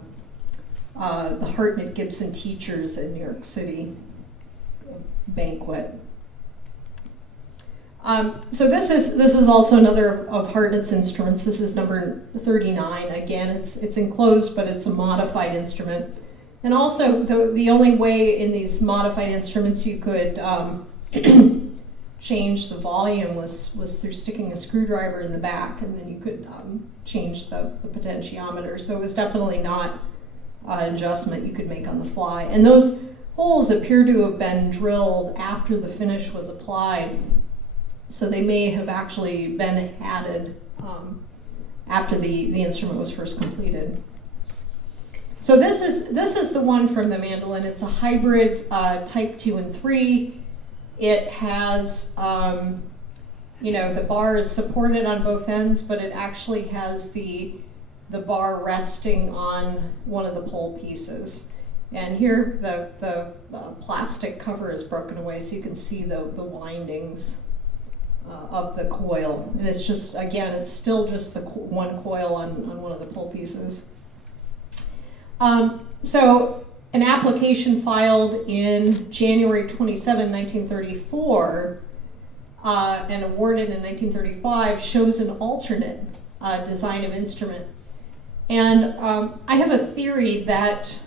Hartnett Gibson Teachers in New York City banquet. So this is also another of Hartnett's instruments. This is number 39. Again, it's enclosed, but it's a modified instrument. And also, the only way in these modified instruments you could change the volume was through sticking a screwdriver in the back, and then you could change the potentiometer. So it was definitely not an adjustment you could make on the fly. And those holes appear to have been drilled after the finish was applied. So they may have actually been added after the instrument was first completed. So this is the one from the mandolin. It's a hybrid type 2 and 3. It has, the bar is supported on both ends, but it actually has the bar resting on one of the pole pieces. And here the plastic cover is broken away, so you can see the windings of the coil. And it's just, again, it's still just the one coil on one of the pole pieces. So an application filed in January 27, 1934, and awarded in 1935 shows an alternate design of instrument. And I have a theory that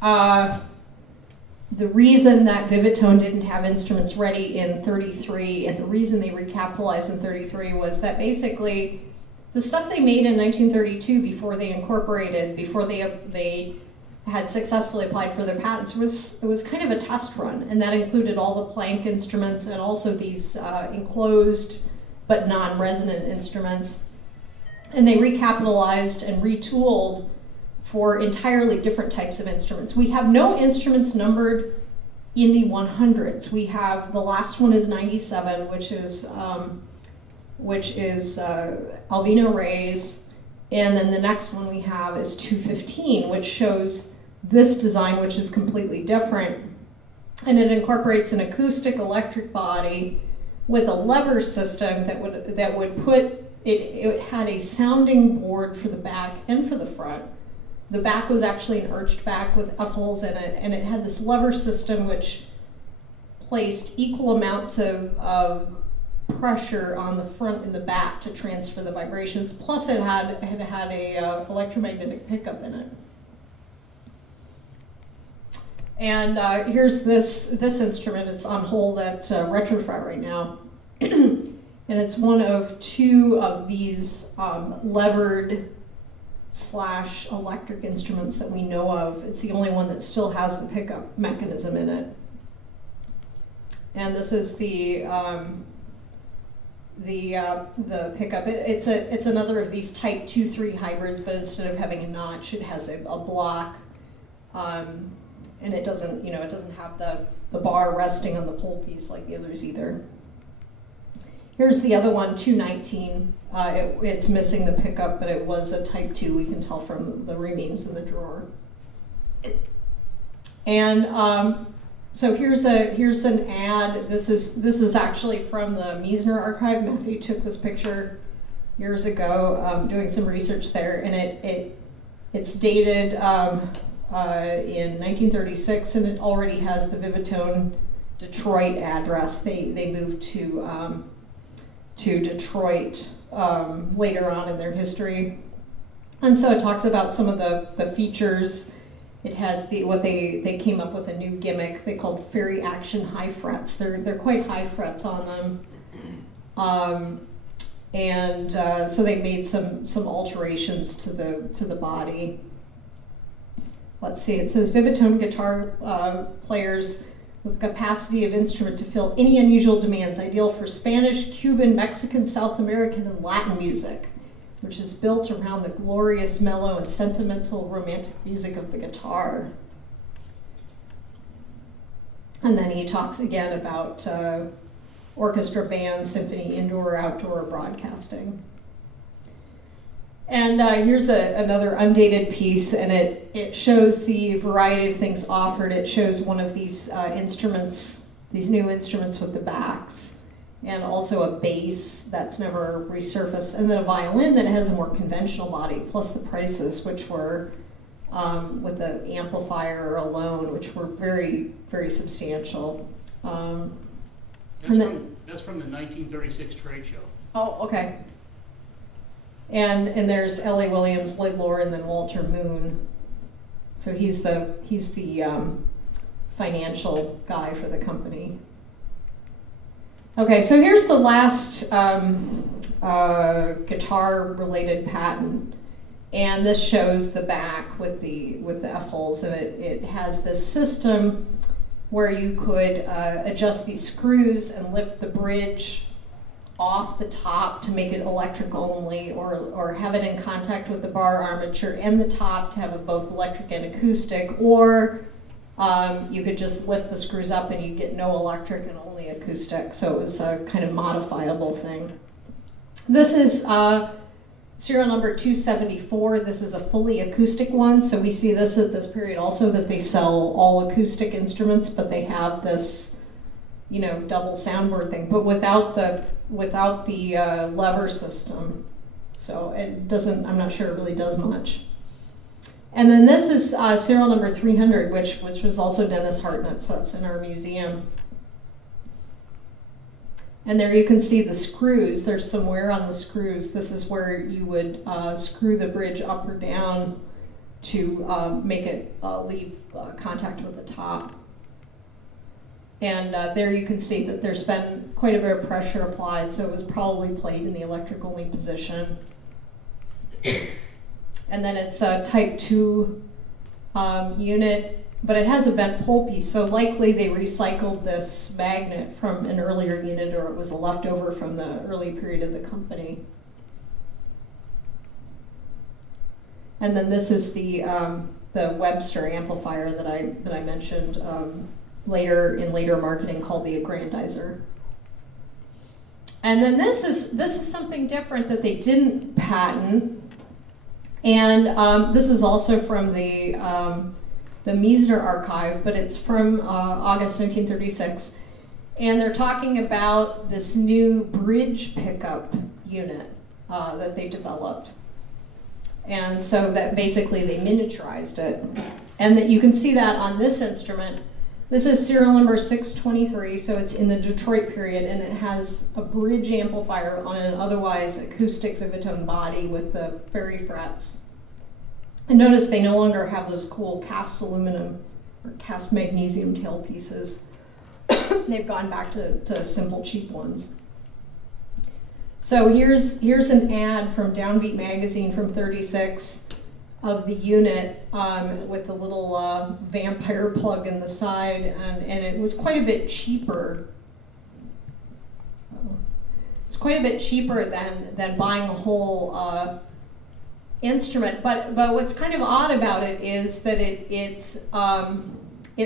the reason that Vivatone didn't have instruments ready in 33 and the reason they recapitalized in 33 was that basically the stuff they made in 1932 before they incorporated, before they had successfully applied for their patents, it was kind of a test run, and that included all the Planck instruments and also these enclosed but non-resonant instruments. And they recapitalized and retooled for entirely different types of instruments. We have no instruments numbered in the 100s. We have, the last one is 97, which is Alvino Reyes, and then the next one we have is 215, which shows this design, which is completely different. And it incorporates an acoustic electric body with a lever system that would put, it had a sounding board for the back and for the front. The back was actually an arched back with F-holes in it, and it had this lever system which placed equal amounts of pressure on the front and the back to transfer the vibrations. Plus it had a electromagnetic pickup in it. And here's this instrument. It's on hold at Retrofret right now. And it's one of two of these levered / electric instruments that we know of. It's the only one that still has the pickup mechanism in it. And this is the pickup. It's another of these type 2-3 hybrids, but instead of having a notch, it has a block, and it doesn't have the bar resting on the pole piece like the others either. Here's the other one, 219. It's missing the pickup, but it was a type 2. We can tell from the remains in the drawer. And so here's an ad. This is actually from the Miesner archive. Matthew took this picture years ago, doing some research there, and it's dated in 1936, and it already has the Vivatone Detroit address. They moved to Detroit later on in their history, and so it talks about some of the features. It has what they came up with a new gimmick they called Fairy Action high frets. They're quite high frets on them, and so they made some alterations to the body. Let's see. It says Vivatone guitar players with capacity of instrument to fill any unusual demands, ideal for Spanish, Cuban, Mexican, South American, and Latin music, which is built around the glorious, mellow, and sentimental romantic music of the guitar. And then he talks again about orchestra, band, symphony, indoor, outdoor broadcasting. And here's another undated piece, and it shows the variety of things offered. It shows one of these instruments, these new instruments with the backs, and also a bass that's never resurfaced, and then a violin that has a more conventional body, plus the prices, which were with the amplifier alone, which were very, very substantial. That's from the 1936 trade show. Oh, okay. And there's L.A. Williams, Lloyd Loar, and then Walter Moon. So he's the financial guy for the company. Okay, so here's the last guitar-related patent, and this shows the back with the F-holes, and it has this system where you could adjust these screws and lift the bridge off the top to make it electric only, or have it in contact with the bar armature and the top to have it both electric and acoustic, or you could just lift the screws up and you get no electric and only acoustic. So it was a kind of modifiable thing. This is serial number 274. This is a fully acoustic one. So we see this at this period also, that they sell all acoustic instruments, but they have this, double soundboard thing, but without the lever system. So it doesn't, I'm not sure it really does much. And then this is serial number 300, which was also Dennis Hartnett's. That's in our museum. And there you can see the screws. There's some wear on the screws. This is where you would screw the bridge up or down to make it leave contact with the top. And there you can see that there's been quite a bit of pressure applied, so it was probably played in the electric only position. And then it's a type 2 unit, but it has a bent pole piece, so likely they recycled this magnet from an earlier unit, or it was a leftover from the early period of the company. And then this is the Webster amplifier that I mentioned later marketing, called the aggrandizer. And then this is something different that they didn't patent, and this is also from the Meisner archive, but it's from August 1936, and they're talking about this new bridge pickup unit that they developed. And so that basically they miniaturized it, and that you can see that on this instrument. This is serial number 623, so it's in the Detroit period, and it has a bridge amplifier on an otherwise acoustic Vivatone body with the fairy frets. And notice they no longer have those cool cast aluminum or cast magnesium tailpieces. They've gone back to simple, cheap ones. So here's an ad from Downbeat magazine from 36 of the unit with the little vampire plug in the side, and it was quite a bit cheaper. It's quite a bit cheaper than buying a whole instrument. But what's kind of odd about it is that it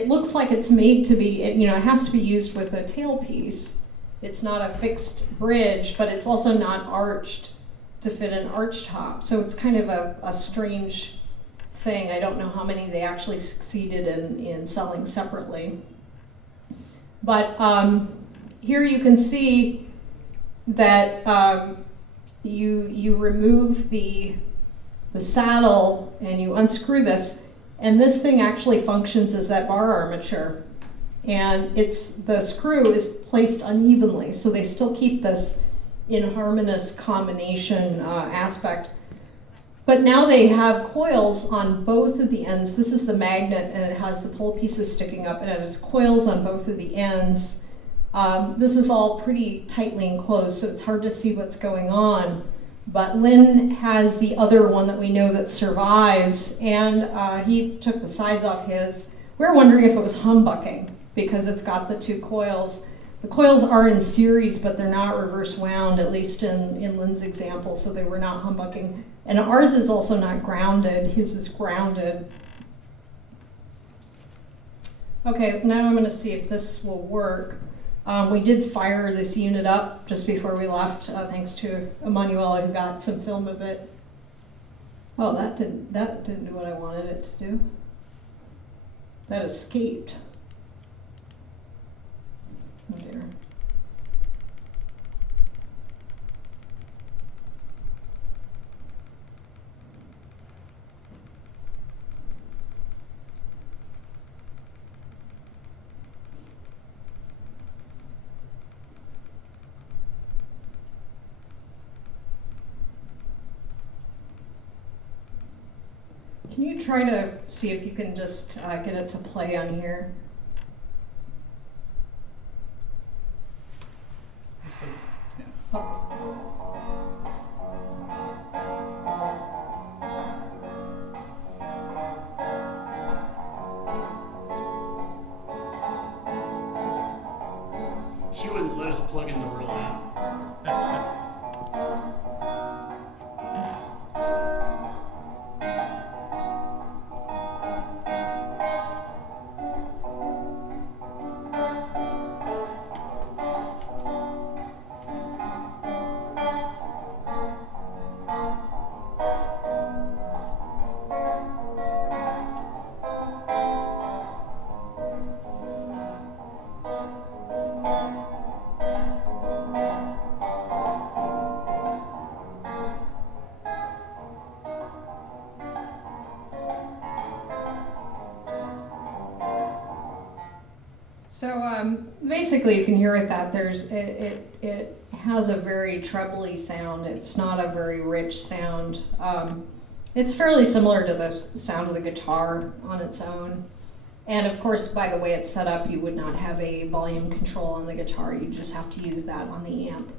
looks like it's made to be, it has to be used with a tailpiece. It's not a fixed bridge, but it's also not arched to fit an arch top. So it's kind of a strange thing. I don't know how many they actually succeeded in selling separately. But here you can see that you remove the saddle and you unscrew this, and this thing actually functions as that bar armature. And the screw is placed unevenly, so they still keep this inharmonious combination aspect. But now they have coils on both of the ends. This is the magnet, and it has the pole pieces sticking up, and it has coils on both of the ends. This is all pretty tightly enclosed, so it's hard to see what's going on. But Lynn has the other one that we know that survives, and he took the sides off his. We're wondering if it was humbucking, because it's got the two coils. The coils are in series, but they're not reverse wound, at least in Lynn's example, so they were not humbucking. And ours is also not grounded. His is grounded. Okay, now I'm going to see if this will work. We did fire this unit up just before we left, thanks to Emanuela, who got some film of it. Oh, that didn't do what I wanted it to do. That escaped. Oh dear. Can you try to see if you can just get it to play on here? She wouldn't let us plug in the real amp. So basically, you can hear it that it has a very trebly sound. It's not a very rich sound. It's fairly similar to the sound of the guitar on its own. And of course, by the way it's set up, you would not have a volume control on the guitar. You just have to use that on the amp.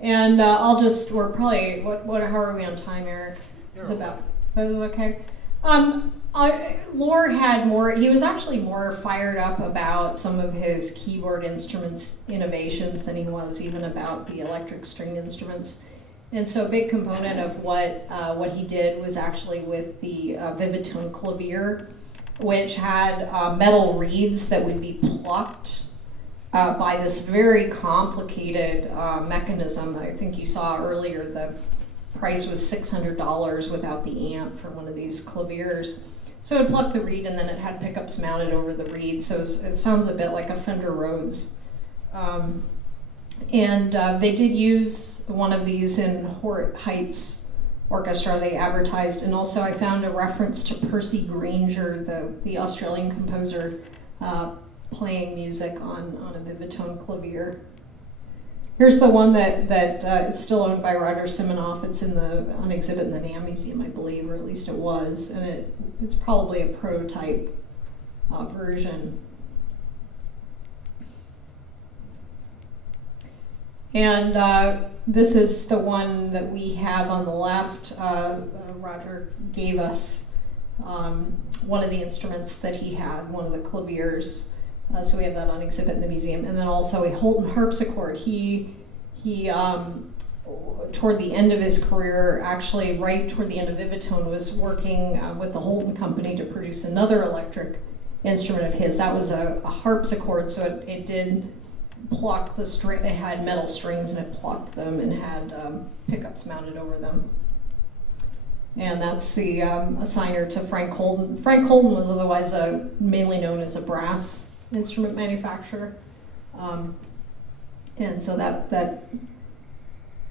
And we're probably, how are we on time, Eric? It's about, okay. Loar had more, he was actually more fired up about some of his keyboard instruments innovations than he was even about the electric string instruments. And so a big component of what he did was actually with the Vivatone clavier, which had metal reeds that would be plucked by this very complicated mechanism. I think you saw earlier the price was $600 without the amp for one of these claviers. So it would pluck the reed and then it had pickups mounted over the reed. So it sounds a bit like a Fender Rhodes. They did use one of these in Hort Heights Orchestra. They advertised, and also I found a reference to Percy Grainger, the Australian composer, playing music on a Vivatone clavier. Here's the one that is still owned by Roger Simonoff. It's on exhibit in the NAMM Museum, I believe, or at least it was, and it's probably a prototype version. And this is the one that we have on the left. Roger gave us one of the instruments that he had, one of the claviers. So we have that on exhibit in the museum. And then also a Holton harpsichord. He toward the end of his career, actually right toward the end of Vivatone, was working with the Holton Company to produce another electric instrument of his. That was a harpsichord, so it did pluck the string. It had metal strings and it plucked them and had pickups mounted over them. And that's the assigner to Frank Holton. Frank Holton was otherwise mainly known as a brass instrument manufacturer. And so that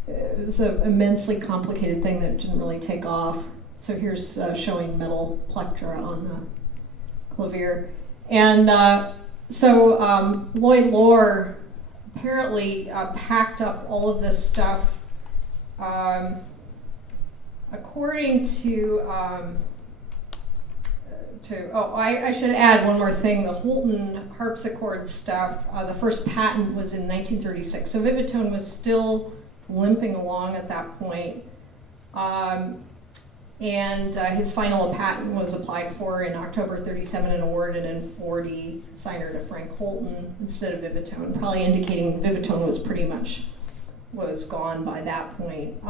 is an immensely complicated thing that didn't really take off. So here's showing metal plectra on the clavier. And so Lloyd Loar apparently packed up all of this stuff. According to I should add one more thing. The Holton harpsichord stuff, the first patent was in 1936. So Vivatone was still limping along at that point. And his final patent was applied for in October 37 and awarded in 40, signer to Frank Holton instead of Vivatone, probably indicating Vivatone was gone by that point.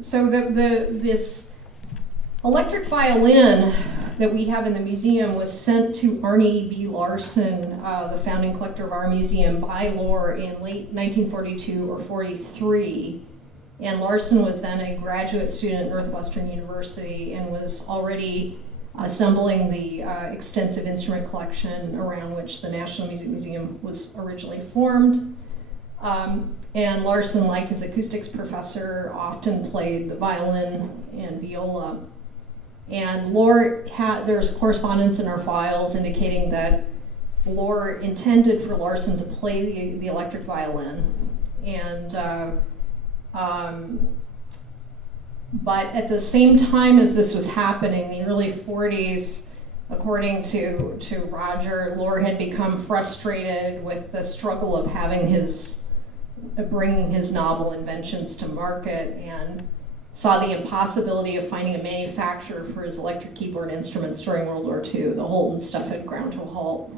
So this electric violin that we have in the museum was sent to Arnie B. Larson, the founding collector of our museum, by Loar in late 1942 or 43. And Larson was then a graduate student at Northwestern University and was already assembling the extensive instrument collection around which the National Music Museum was originally formed. And Larson, like his acoustics professor, often played the violin and viola. And Loar there's correspondence in our files indicating that Loar intended for Larson to play the electric violin. And but at the same time as this was happening, the early 40s, according to Roger, Loar had become frustrated with the struggle of bringing his novel inventions to market, and saw the impossibility of finding a manufacturer for his electric keyboard instruments during World War II. The Holton stuff had ground to a halt.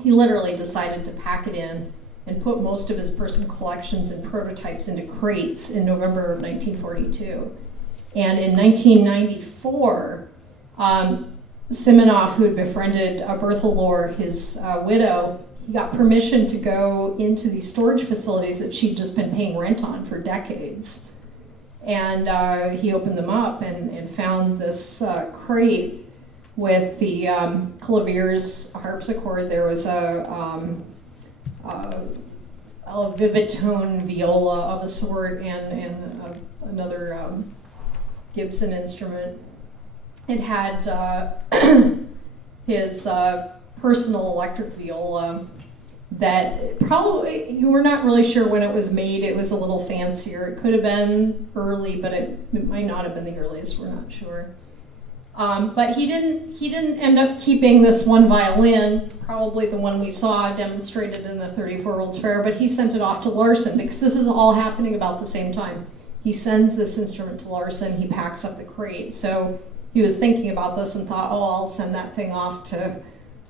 He literally decided to pack it in and put most of his personal collections and prototypes into crates in November of 1942. And in 1994, Simonoff, who had befriended Bertha Loar, his widow, he got permission to go into these storage facilities that she'd just been paying rent on for decades. And he opened them up and found this crate with the claviers, harpsichord. There was a Vivatone viola of a sort and another Gibson instrument. It had his personal electric viola that probably, you were not really sure when it was made. It was a little fancier. It could have been early, but it might not have been the earliest, we're not sure. But he didn't end up keeping this one violin, probably the one we saw demonstrated in the 34 World's Fair, but he sent it off to Larson because this is all happening about the same time. He sends this instrument to Larson, he packs up the crate. So he was thinking about this and thought, oh, I'll send that thing off to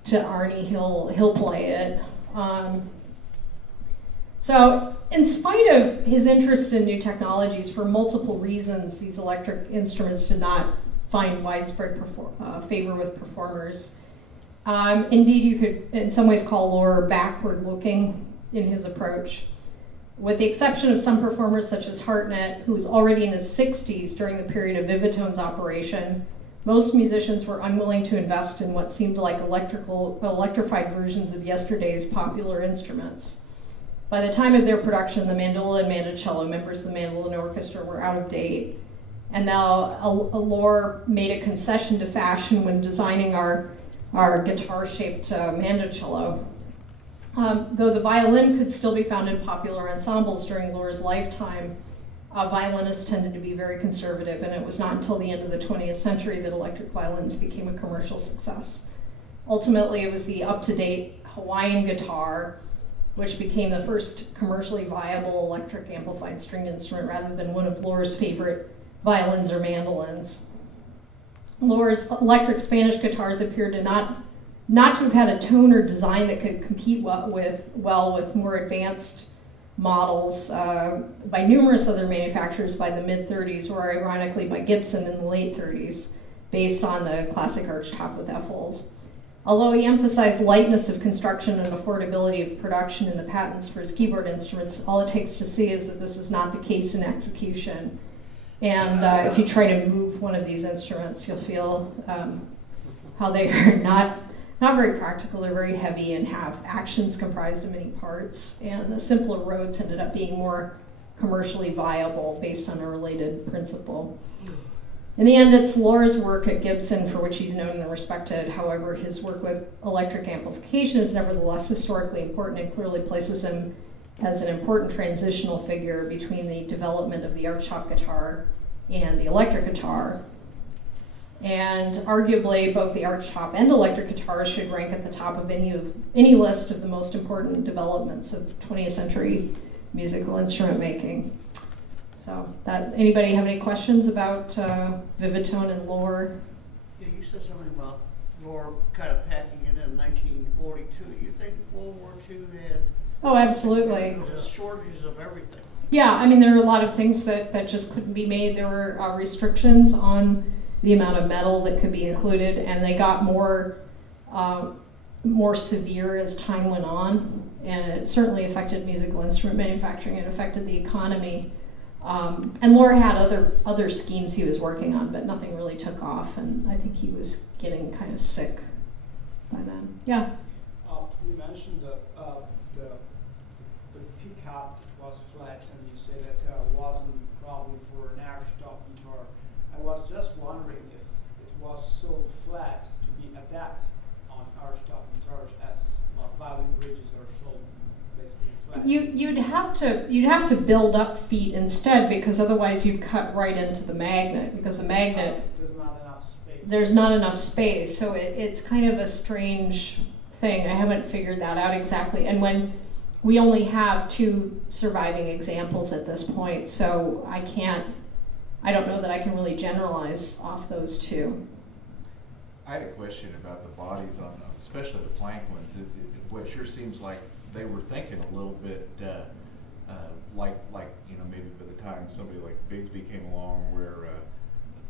Arnie, he'll play it. So in spite of his interest in new technologies, for multiple reasons, these electric instruments did not find widespread favor with performers. Indeed, you could in some ways call Loar backward-looking in his approach. With the exception of some performers such as Hartnett, who was already in his 60s during the period of Vivatone's operation, most musicians were unwilling to invest in what seemed like electrified versions of yesterday's popular instruments. By the time of their production, the mandola and mandocello, members of the mandolin orchestra, were out of date. And now Loar made a concession to fashion when designing our guitar-shaped mandocello. Though the violin could still be found in popular ensembles during Loar's lifetime, violinists tended to be very conservative, and it was not until the end of the 20th century that electric violins became a commercial success. Ultimately, it was the up-to-date Hawaiian guitar, which became the first commercially viable electric amplified stringed instrument rather than one of Loar's favorite violins or mandolins. Loar's electric Spanish guitars appeared to not to have had a tone or design that could compete well with more advanced models by numerous other manufacturers by the mid-30s, or ironically by Gibson in the late 30s, based on the classic archtop with F-holes. Although he emphasized lightness of construction and affordability of production in the patents for his keyboard instruments, all it takes to see is that this is not the case in execution. And if you try to move one of these instruments, you'll feel how they are not very practical. They're very heavy and have actions comprised of many parts. And the simpler roads ended up being more commercially viable based on a related principle. In the end, it's Loar's work at Gibson for which he's known and respected. However, his work with electric amplification is nevertheless historically important and clearly places him as an important transitional figure between the development of the archtop guitar and the electric guitar. And arguably, both the archtop and electric guitars should rank at the top of any list of the most important developments of 20th century musical instrument making. So, anybody have any questions about Vivatone and Loar? Yeah, you said something about Loar kind of packing it in 1942. You think World War II had Oh, absolutely. shortages of everything? Yeah, I mean, there are a lot of things that just couldn't be made. There were restrictions on the amount of metal that could be included, and they got more severe as time went on, and it certainly affected musical instrument manufacturing. It affected the economy. And Loar had other schemes he was working on, but nothing really took off, and I think he was getting kind of sick by then. Yeah. You mentioned the pickup was flat, and you said that wasn't probably for an archtop guitar. I was just wondering if it was so flat to be adapted on archtop guitars as violin bridges are so basically flat. You'd have to build up feet instead, because otherwise you'd cut right into the magnet, because the magnet There's not enough space. so it's kind of a strange thing. I haven't figured that out exactly, and when we only have 2 surviving examples at this point, so I don't know that I can really generalize off those 2. I had a question about the bodies on, especially the plank ones. It sure seems like they were thinking a little bit like maybe by the time somebody like Bigsby came along, where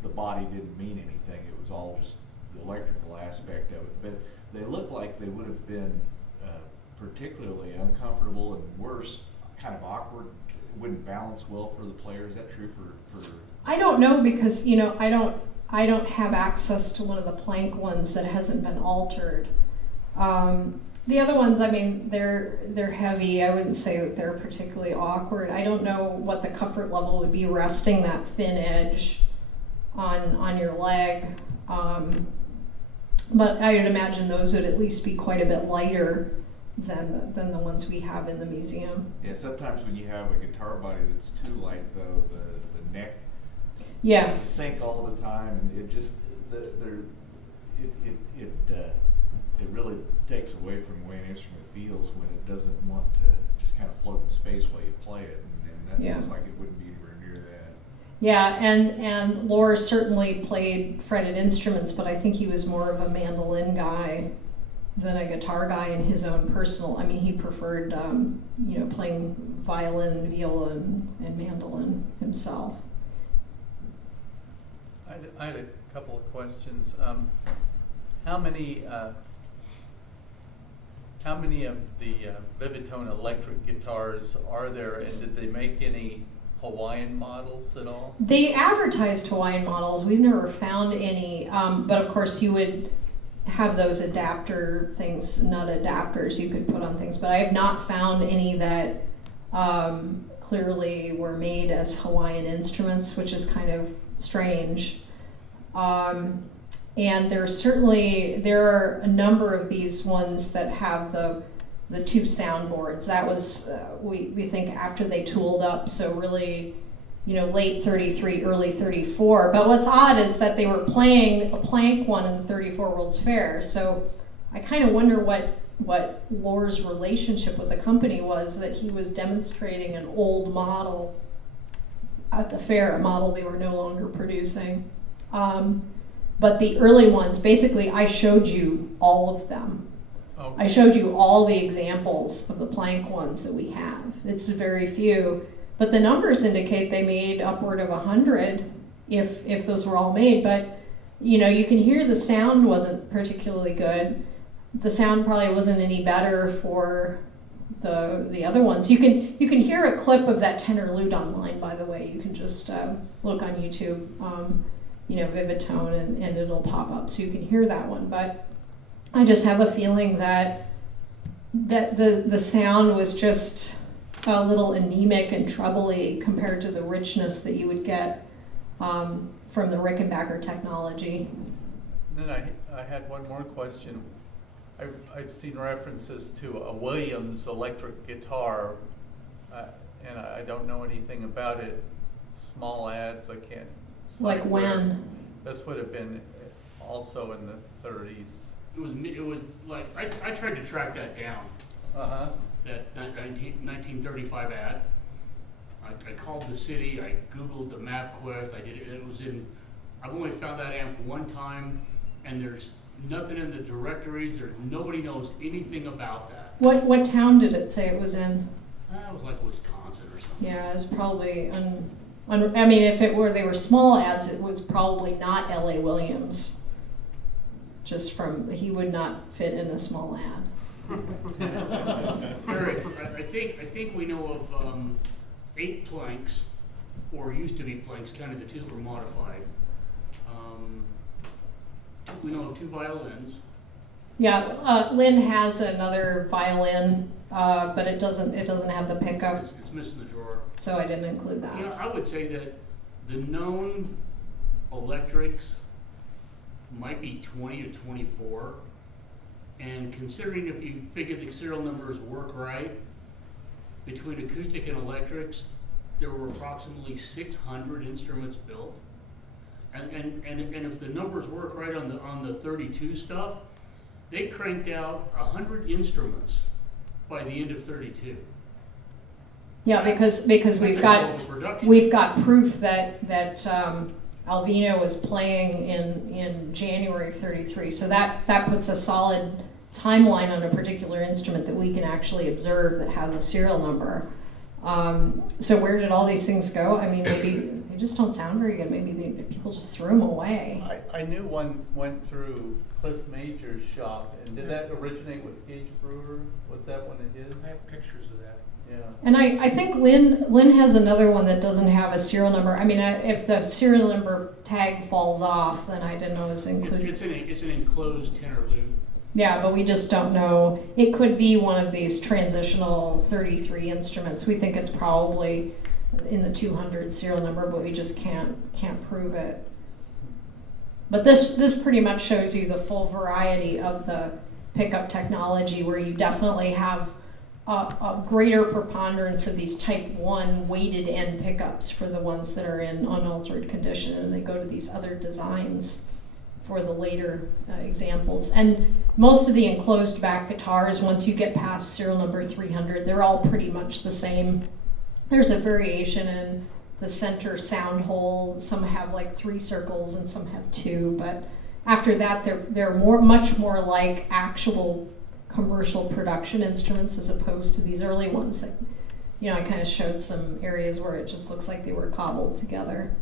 the body didn't mean anything. It was all just the electrical aspect of it. But they look like they would have been particularly uncomfortable and worse, kind of awkward. It wouldn't balance well for the player. Is that true for? I don't know, because I don't have access to one of the plank ones that hasn't been altered. The other ones, I mean, they're heavy. I wouldn't say that they're particularly awkward. I don't know what the comfort level would be resting that thin edge on your leg. But I would imagine those would at least be quite a bit lighter than the ones we have in the museum. Yeah, sometimes when you have a guitar body that's too light, though, the neck Yeah. to sink all the time, and it just it really takes away from the way an instrument feels when it doesn't want to just kind of float in space while you play it, and that Yeah. looks like it wouldn't be anywhere near that. Yeah, and Loar certainly played fretted instruments, but I think he was more of a mandolin guy than a guitar guy in his own personal. I mean, he preferred playing violin, viola, and mandolin himself. I had a couple of questions. How many of the Vivatone electric guitars are there, and did they make any Hawaiian models at all? They advertised Hawaiian models. We've never found any, but of course you would have those adapter things, not adapters you could put on things, but I have not found any that clearly were made as Hawaiian instruments, which is kind of strange. And there are a number of these ones that have the 2 soundboards. That was, we think, after they tooled up, so really, late 33, early 34. But what's odd is that they were playing a plank one in the 34 World's Fair, so I kind of wonder what Loar's relationship with the company was, that he was demonstrating an old model at the fair, a model they were no longer producing. But the early ones, basically, I showed you all of them. Okay. I showed you all the examples of the plank ones that we have. It's very few, but the numbers indicate they made upward of 100 if those were all made. But you can hear the sound wasn't particularly good. The sound probably wasn't any better for the other ones. You can hear a clip of that tenor lute online, by the way. You can just look on YouTube. Vivatone, and it'll pop up, so you can hear that one. But I just have a feeling that the sound was just a little anemic and trebly compared to the richness that you would get from the Rickenbacker technology. Then I had one more question. I've seen references to a Williams electric guitar, and I don't know anything about it. Small ads, I can't. Like when? This would have been also in the 30s. It was like, I tried to track that down, Uh-huh. that 1935 ad. I called the city, I Googled the MapQuest, I've only found that amp one time, and there's nothing in the directories, nobody knows anything about that. What town did it say it was in? It was like Wisconsin or something. Yeah, it was probably I mean, if they were small ads, it was probably not L.A. Williams. Just he would not fit in a small ad. Eric, I think we know of 8 planks, or used to be planks, kind of the 2 that were modified. We know of 2 violins. Yeah, Lynn has another violin, but it doesn't have the pickup, It's missing the drawer. so I didn't include that. You know, I would say that the known electrics might be 20 to 24. And considering if you figure the serial numbers work right, between acoustic and electrics, there were approximately 600 instruments built. And if the numbers work right on the 32 stuff, they cranked out 100 instruments by the end of 32. Yeah, because That's we've a got hell of a production. we've got proof that Alvino was playing in January of 33. So that puts a solid timeline on a particular instrument that we can actually observe that has a serial number. So where did all these things go? I mean, maybe they just don't sound very good. Maybe people just threw them away. I knew one went through Cliff Major's shop, and did that originate with Gage Brewer? Was that one of his? I have pictures of that. Yeah. And I think Lynn has another one that doesn't have a serial number. I mean, if the serial number tag falls off, then I didn't know it was included. It's an enclosed tenor lute. Yeah, but we just don't know. It could be one of these transitional 33 instruments. We think it's probably in the 200 serial number, but we just can't prove it. But this pretty much shows you the full variety of the pickup technology, where you definitely have a greater preponderance of these type 1 weighted end pickups for the ones that are in unaltered condition, and they go to these other designs for the later examples. And most of the enclosed back guitars, once you get past serial number 300, they're all pretty much the same. There's a variation in the center sound hole. Some have like 3 circles and some have 2, but after that they're much more like actual commercial production instruments, as opposed to these early ones that, you know, I kind of showed some areas where it just looks like they were cobbled together.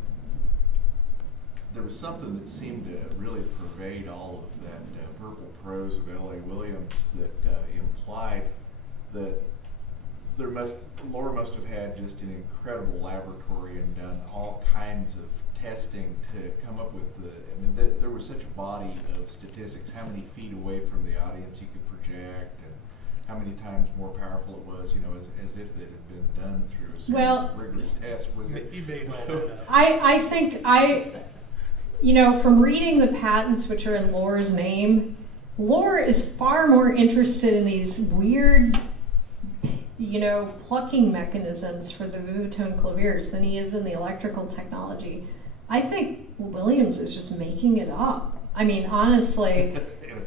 There was something that seemed to really pervade all of that purple prose of L.A. Williams that implied that Loar must have had just an incredible laboratory and done all kinds of testing to come up with there was such a body of statistics, how many feet away from the audience you could project, and how many times more powerful it was, you know, as if it had been done through a series of rigorous tests. Was it? He made all that up. I think you know, from reading the patents which are in Loar's name, Loar is far more interested in these weird, you know, plucking mechanisms for the Vivatone claviers than he is in the electrical technology. I think Williams is just making it up. I mean, honestly,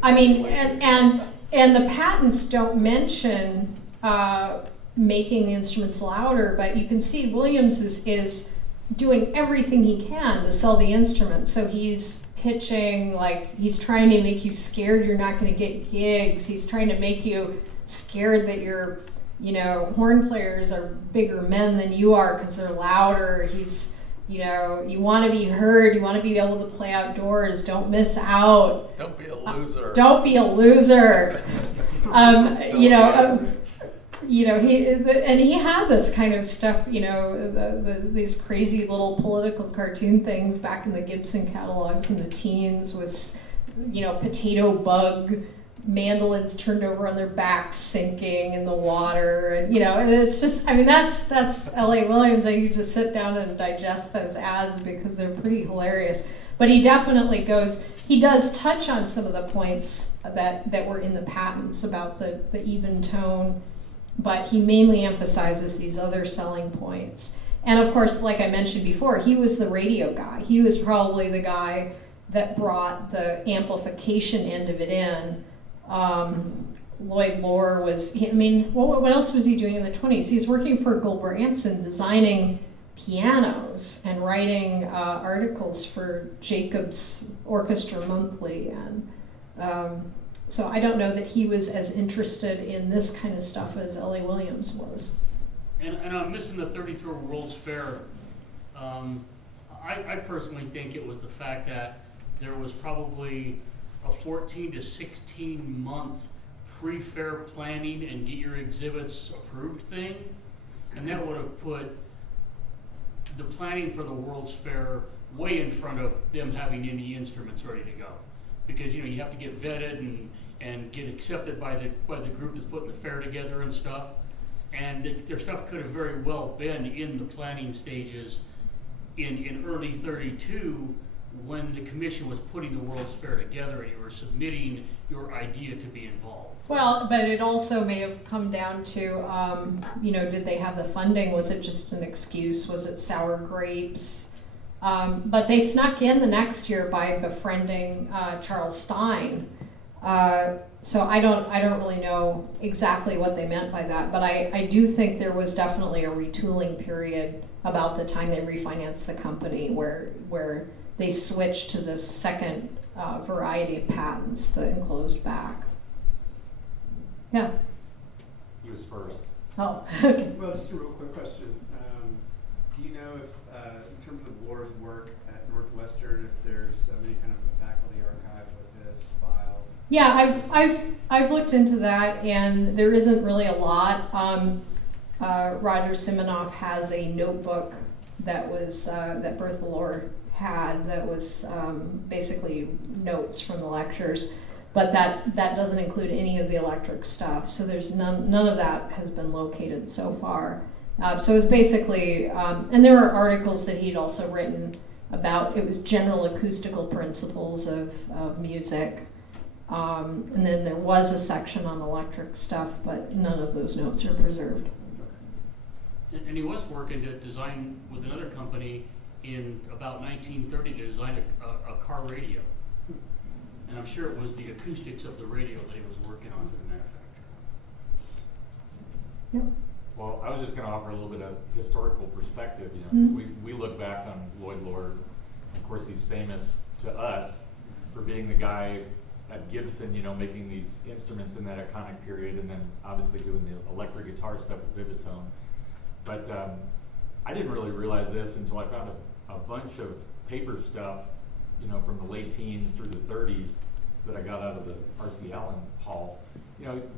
I mean, and the patents don't mention making the instruments louder, but you can see Williams is doing everything he can to sell the instruments. So he's pitching, like, he's trying to make you scared you're not going to get gigs. He's trying to make you scared that your, you know, horn players are bigger men than you are because they're louder. He's, you know, you want to be heard. You want to be able to play outdoors. Don't miss out. Don't be a loser. Don't be a loser. You know. You know, he had this kind of stuff, you know, these crazy little political cartoon things back in the Gibson catalogs in the teens with, you know, potato bug mandolins turned over on their backs sinking in the water, and, you know, and it's just, I mean, that's L.A. Williams. I need to sit down and digest those ads because they're pretty hilarious. But he definitely he does touch on some of the points that were in the patents about the even tone, but he mainly emphasizes these other selling points. And of course, like I mentioned before, he was the radio guy. He was probably the guy that brought the amplification end of it in. Lloyd Loar was, I mean, what else was he doing in the 20s? He was working for Gulber-Anson, designing pianos and writing articles for Jacobs Orchestra Monthly. And so I don't know that he was as interested in this kind of stuff as L.A. Williams was. And I'm missing the 33rd World's Fair I personally think it was the fact that there was probably a 14 to 16 month pre-fair planning and get your exhibits approved thing. And that would have put the planning for the World's Fair way in front of them having any instruments ready to go. Because you have to get vetted and get accepted by the group that's putting the fair together and stuff. And their stuff could have very well been in the planning stages in early 32 when the commission was putting the World's Fair together and you were submitting your idea to be involved. Well, but it also may have come down to, did they have the funding? Was it just an excuse? Was it sour grapes? But they snuck in the next year by befriending Charles Stein. So I don't really know exactly what they meant by that, but I do think there was definitely a retooling period about the time they refinanced the company where they switched to the second variety of patents, the enclosed back. Yeah. He was first. Oh, okay. Well, just a real quick question. Do you know if, in terms of Loar's work at Northwestern, if there's any kind of a faculty archive with his file? Yeah, I've looked into that, and there isn't really a lot. Roger Simonoff has a notebook that was that Bertha Loar had that was basically notes from the lectures, but that doesn't include any of the electric stuff. So there's none of that has been located so far. So it's basically, and there are articles that he'd also written about. It was general acoustical principles of music. And then there was a section on electric stuff, but none of those notes are preserved. And he was working to design with another company in about 1930 to design a car radio. And I'm sure it was the acoustics of the radio that he was working on for the manufacturer. Yep. Well, I was just going to offer a little bit of historical perspective. 'Cause we look back on Lloyd Loar. Of course, he's famous to us for being the guy at Gibson, making these instruments in that iconic period, and then obviously doing the electric guitar stuff with Vivatone. But I didn't really realize this until I found a bunch of paper stuff, from the late teens through the 30s that I got out of the R.C. Allen Hall.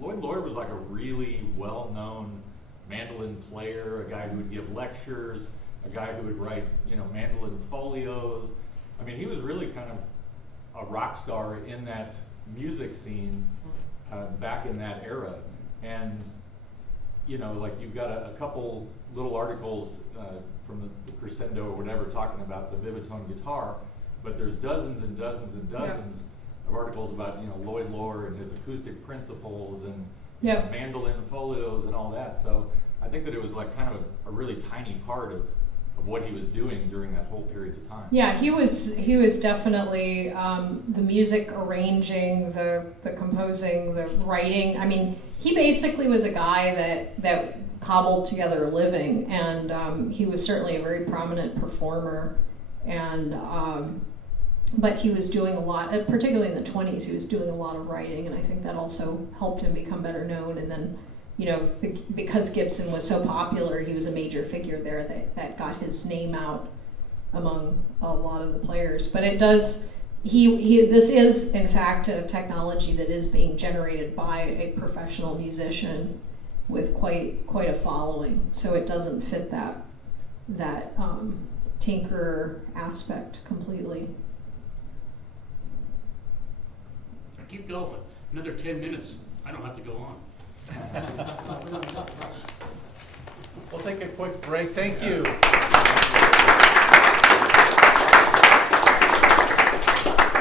Lloyd Loar was like a really well-known mandolin player, a guy who would give lectures, a guy who would write, mandolin folios. I mean, he was really kind of a rock star in that music scene back in that era. And, like you've got a couple little articles from the Crescendo or whatever talking about the Vivatone guitar, but there's dozens and dozens and dozens of articles about, Lloyd Loar and his acoustic principles and mandolin folios and all that. So I think that it was like kind of a really tiny part of what he was doing during that whole period of time. Yeah, he was definitely the music arranging, the composing, the writing. I mean, he basically was a guy that cobbled together a living, and he was certainly a very prominent performer. And but he was doing a lot, particularly in the 20s. He was doing a lot of writing, and I think that also helped him become better known. And then, because Gibson was so popular, he was a major figure there that got his name out among a lot of the players. But it does, this is in fact a technology that is being generated by a professional musician with quite a following. So it doesn't fit that tinkerer aspect completely. Keep going. Another 10 minutes. I don't have to go on. We'll take a quick break. Thank you.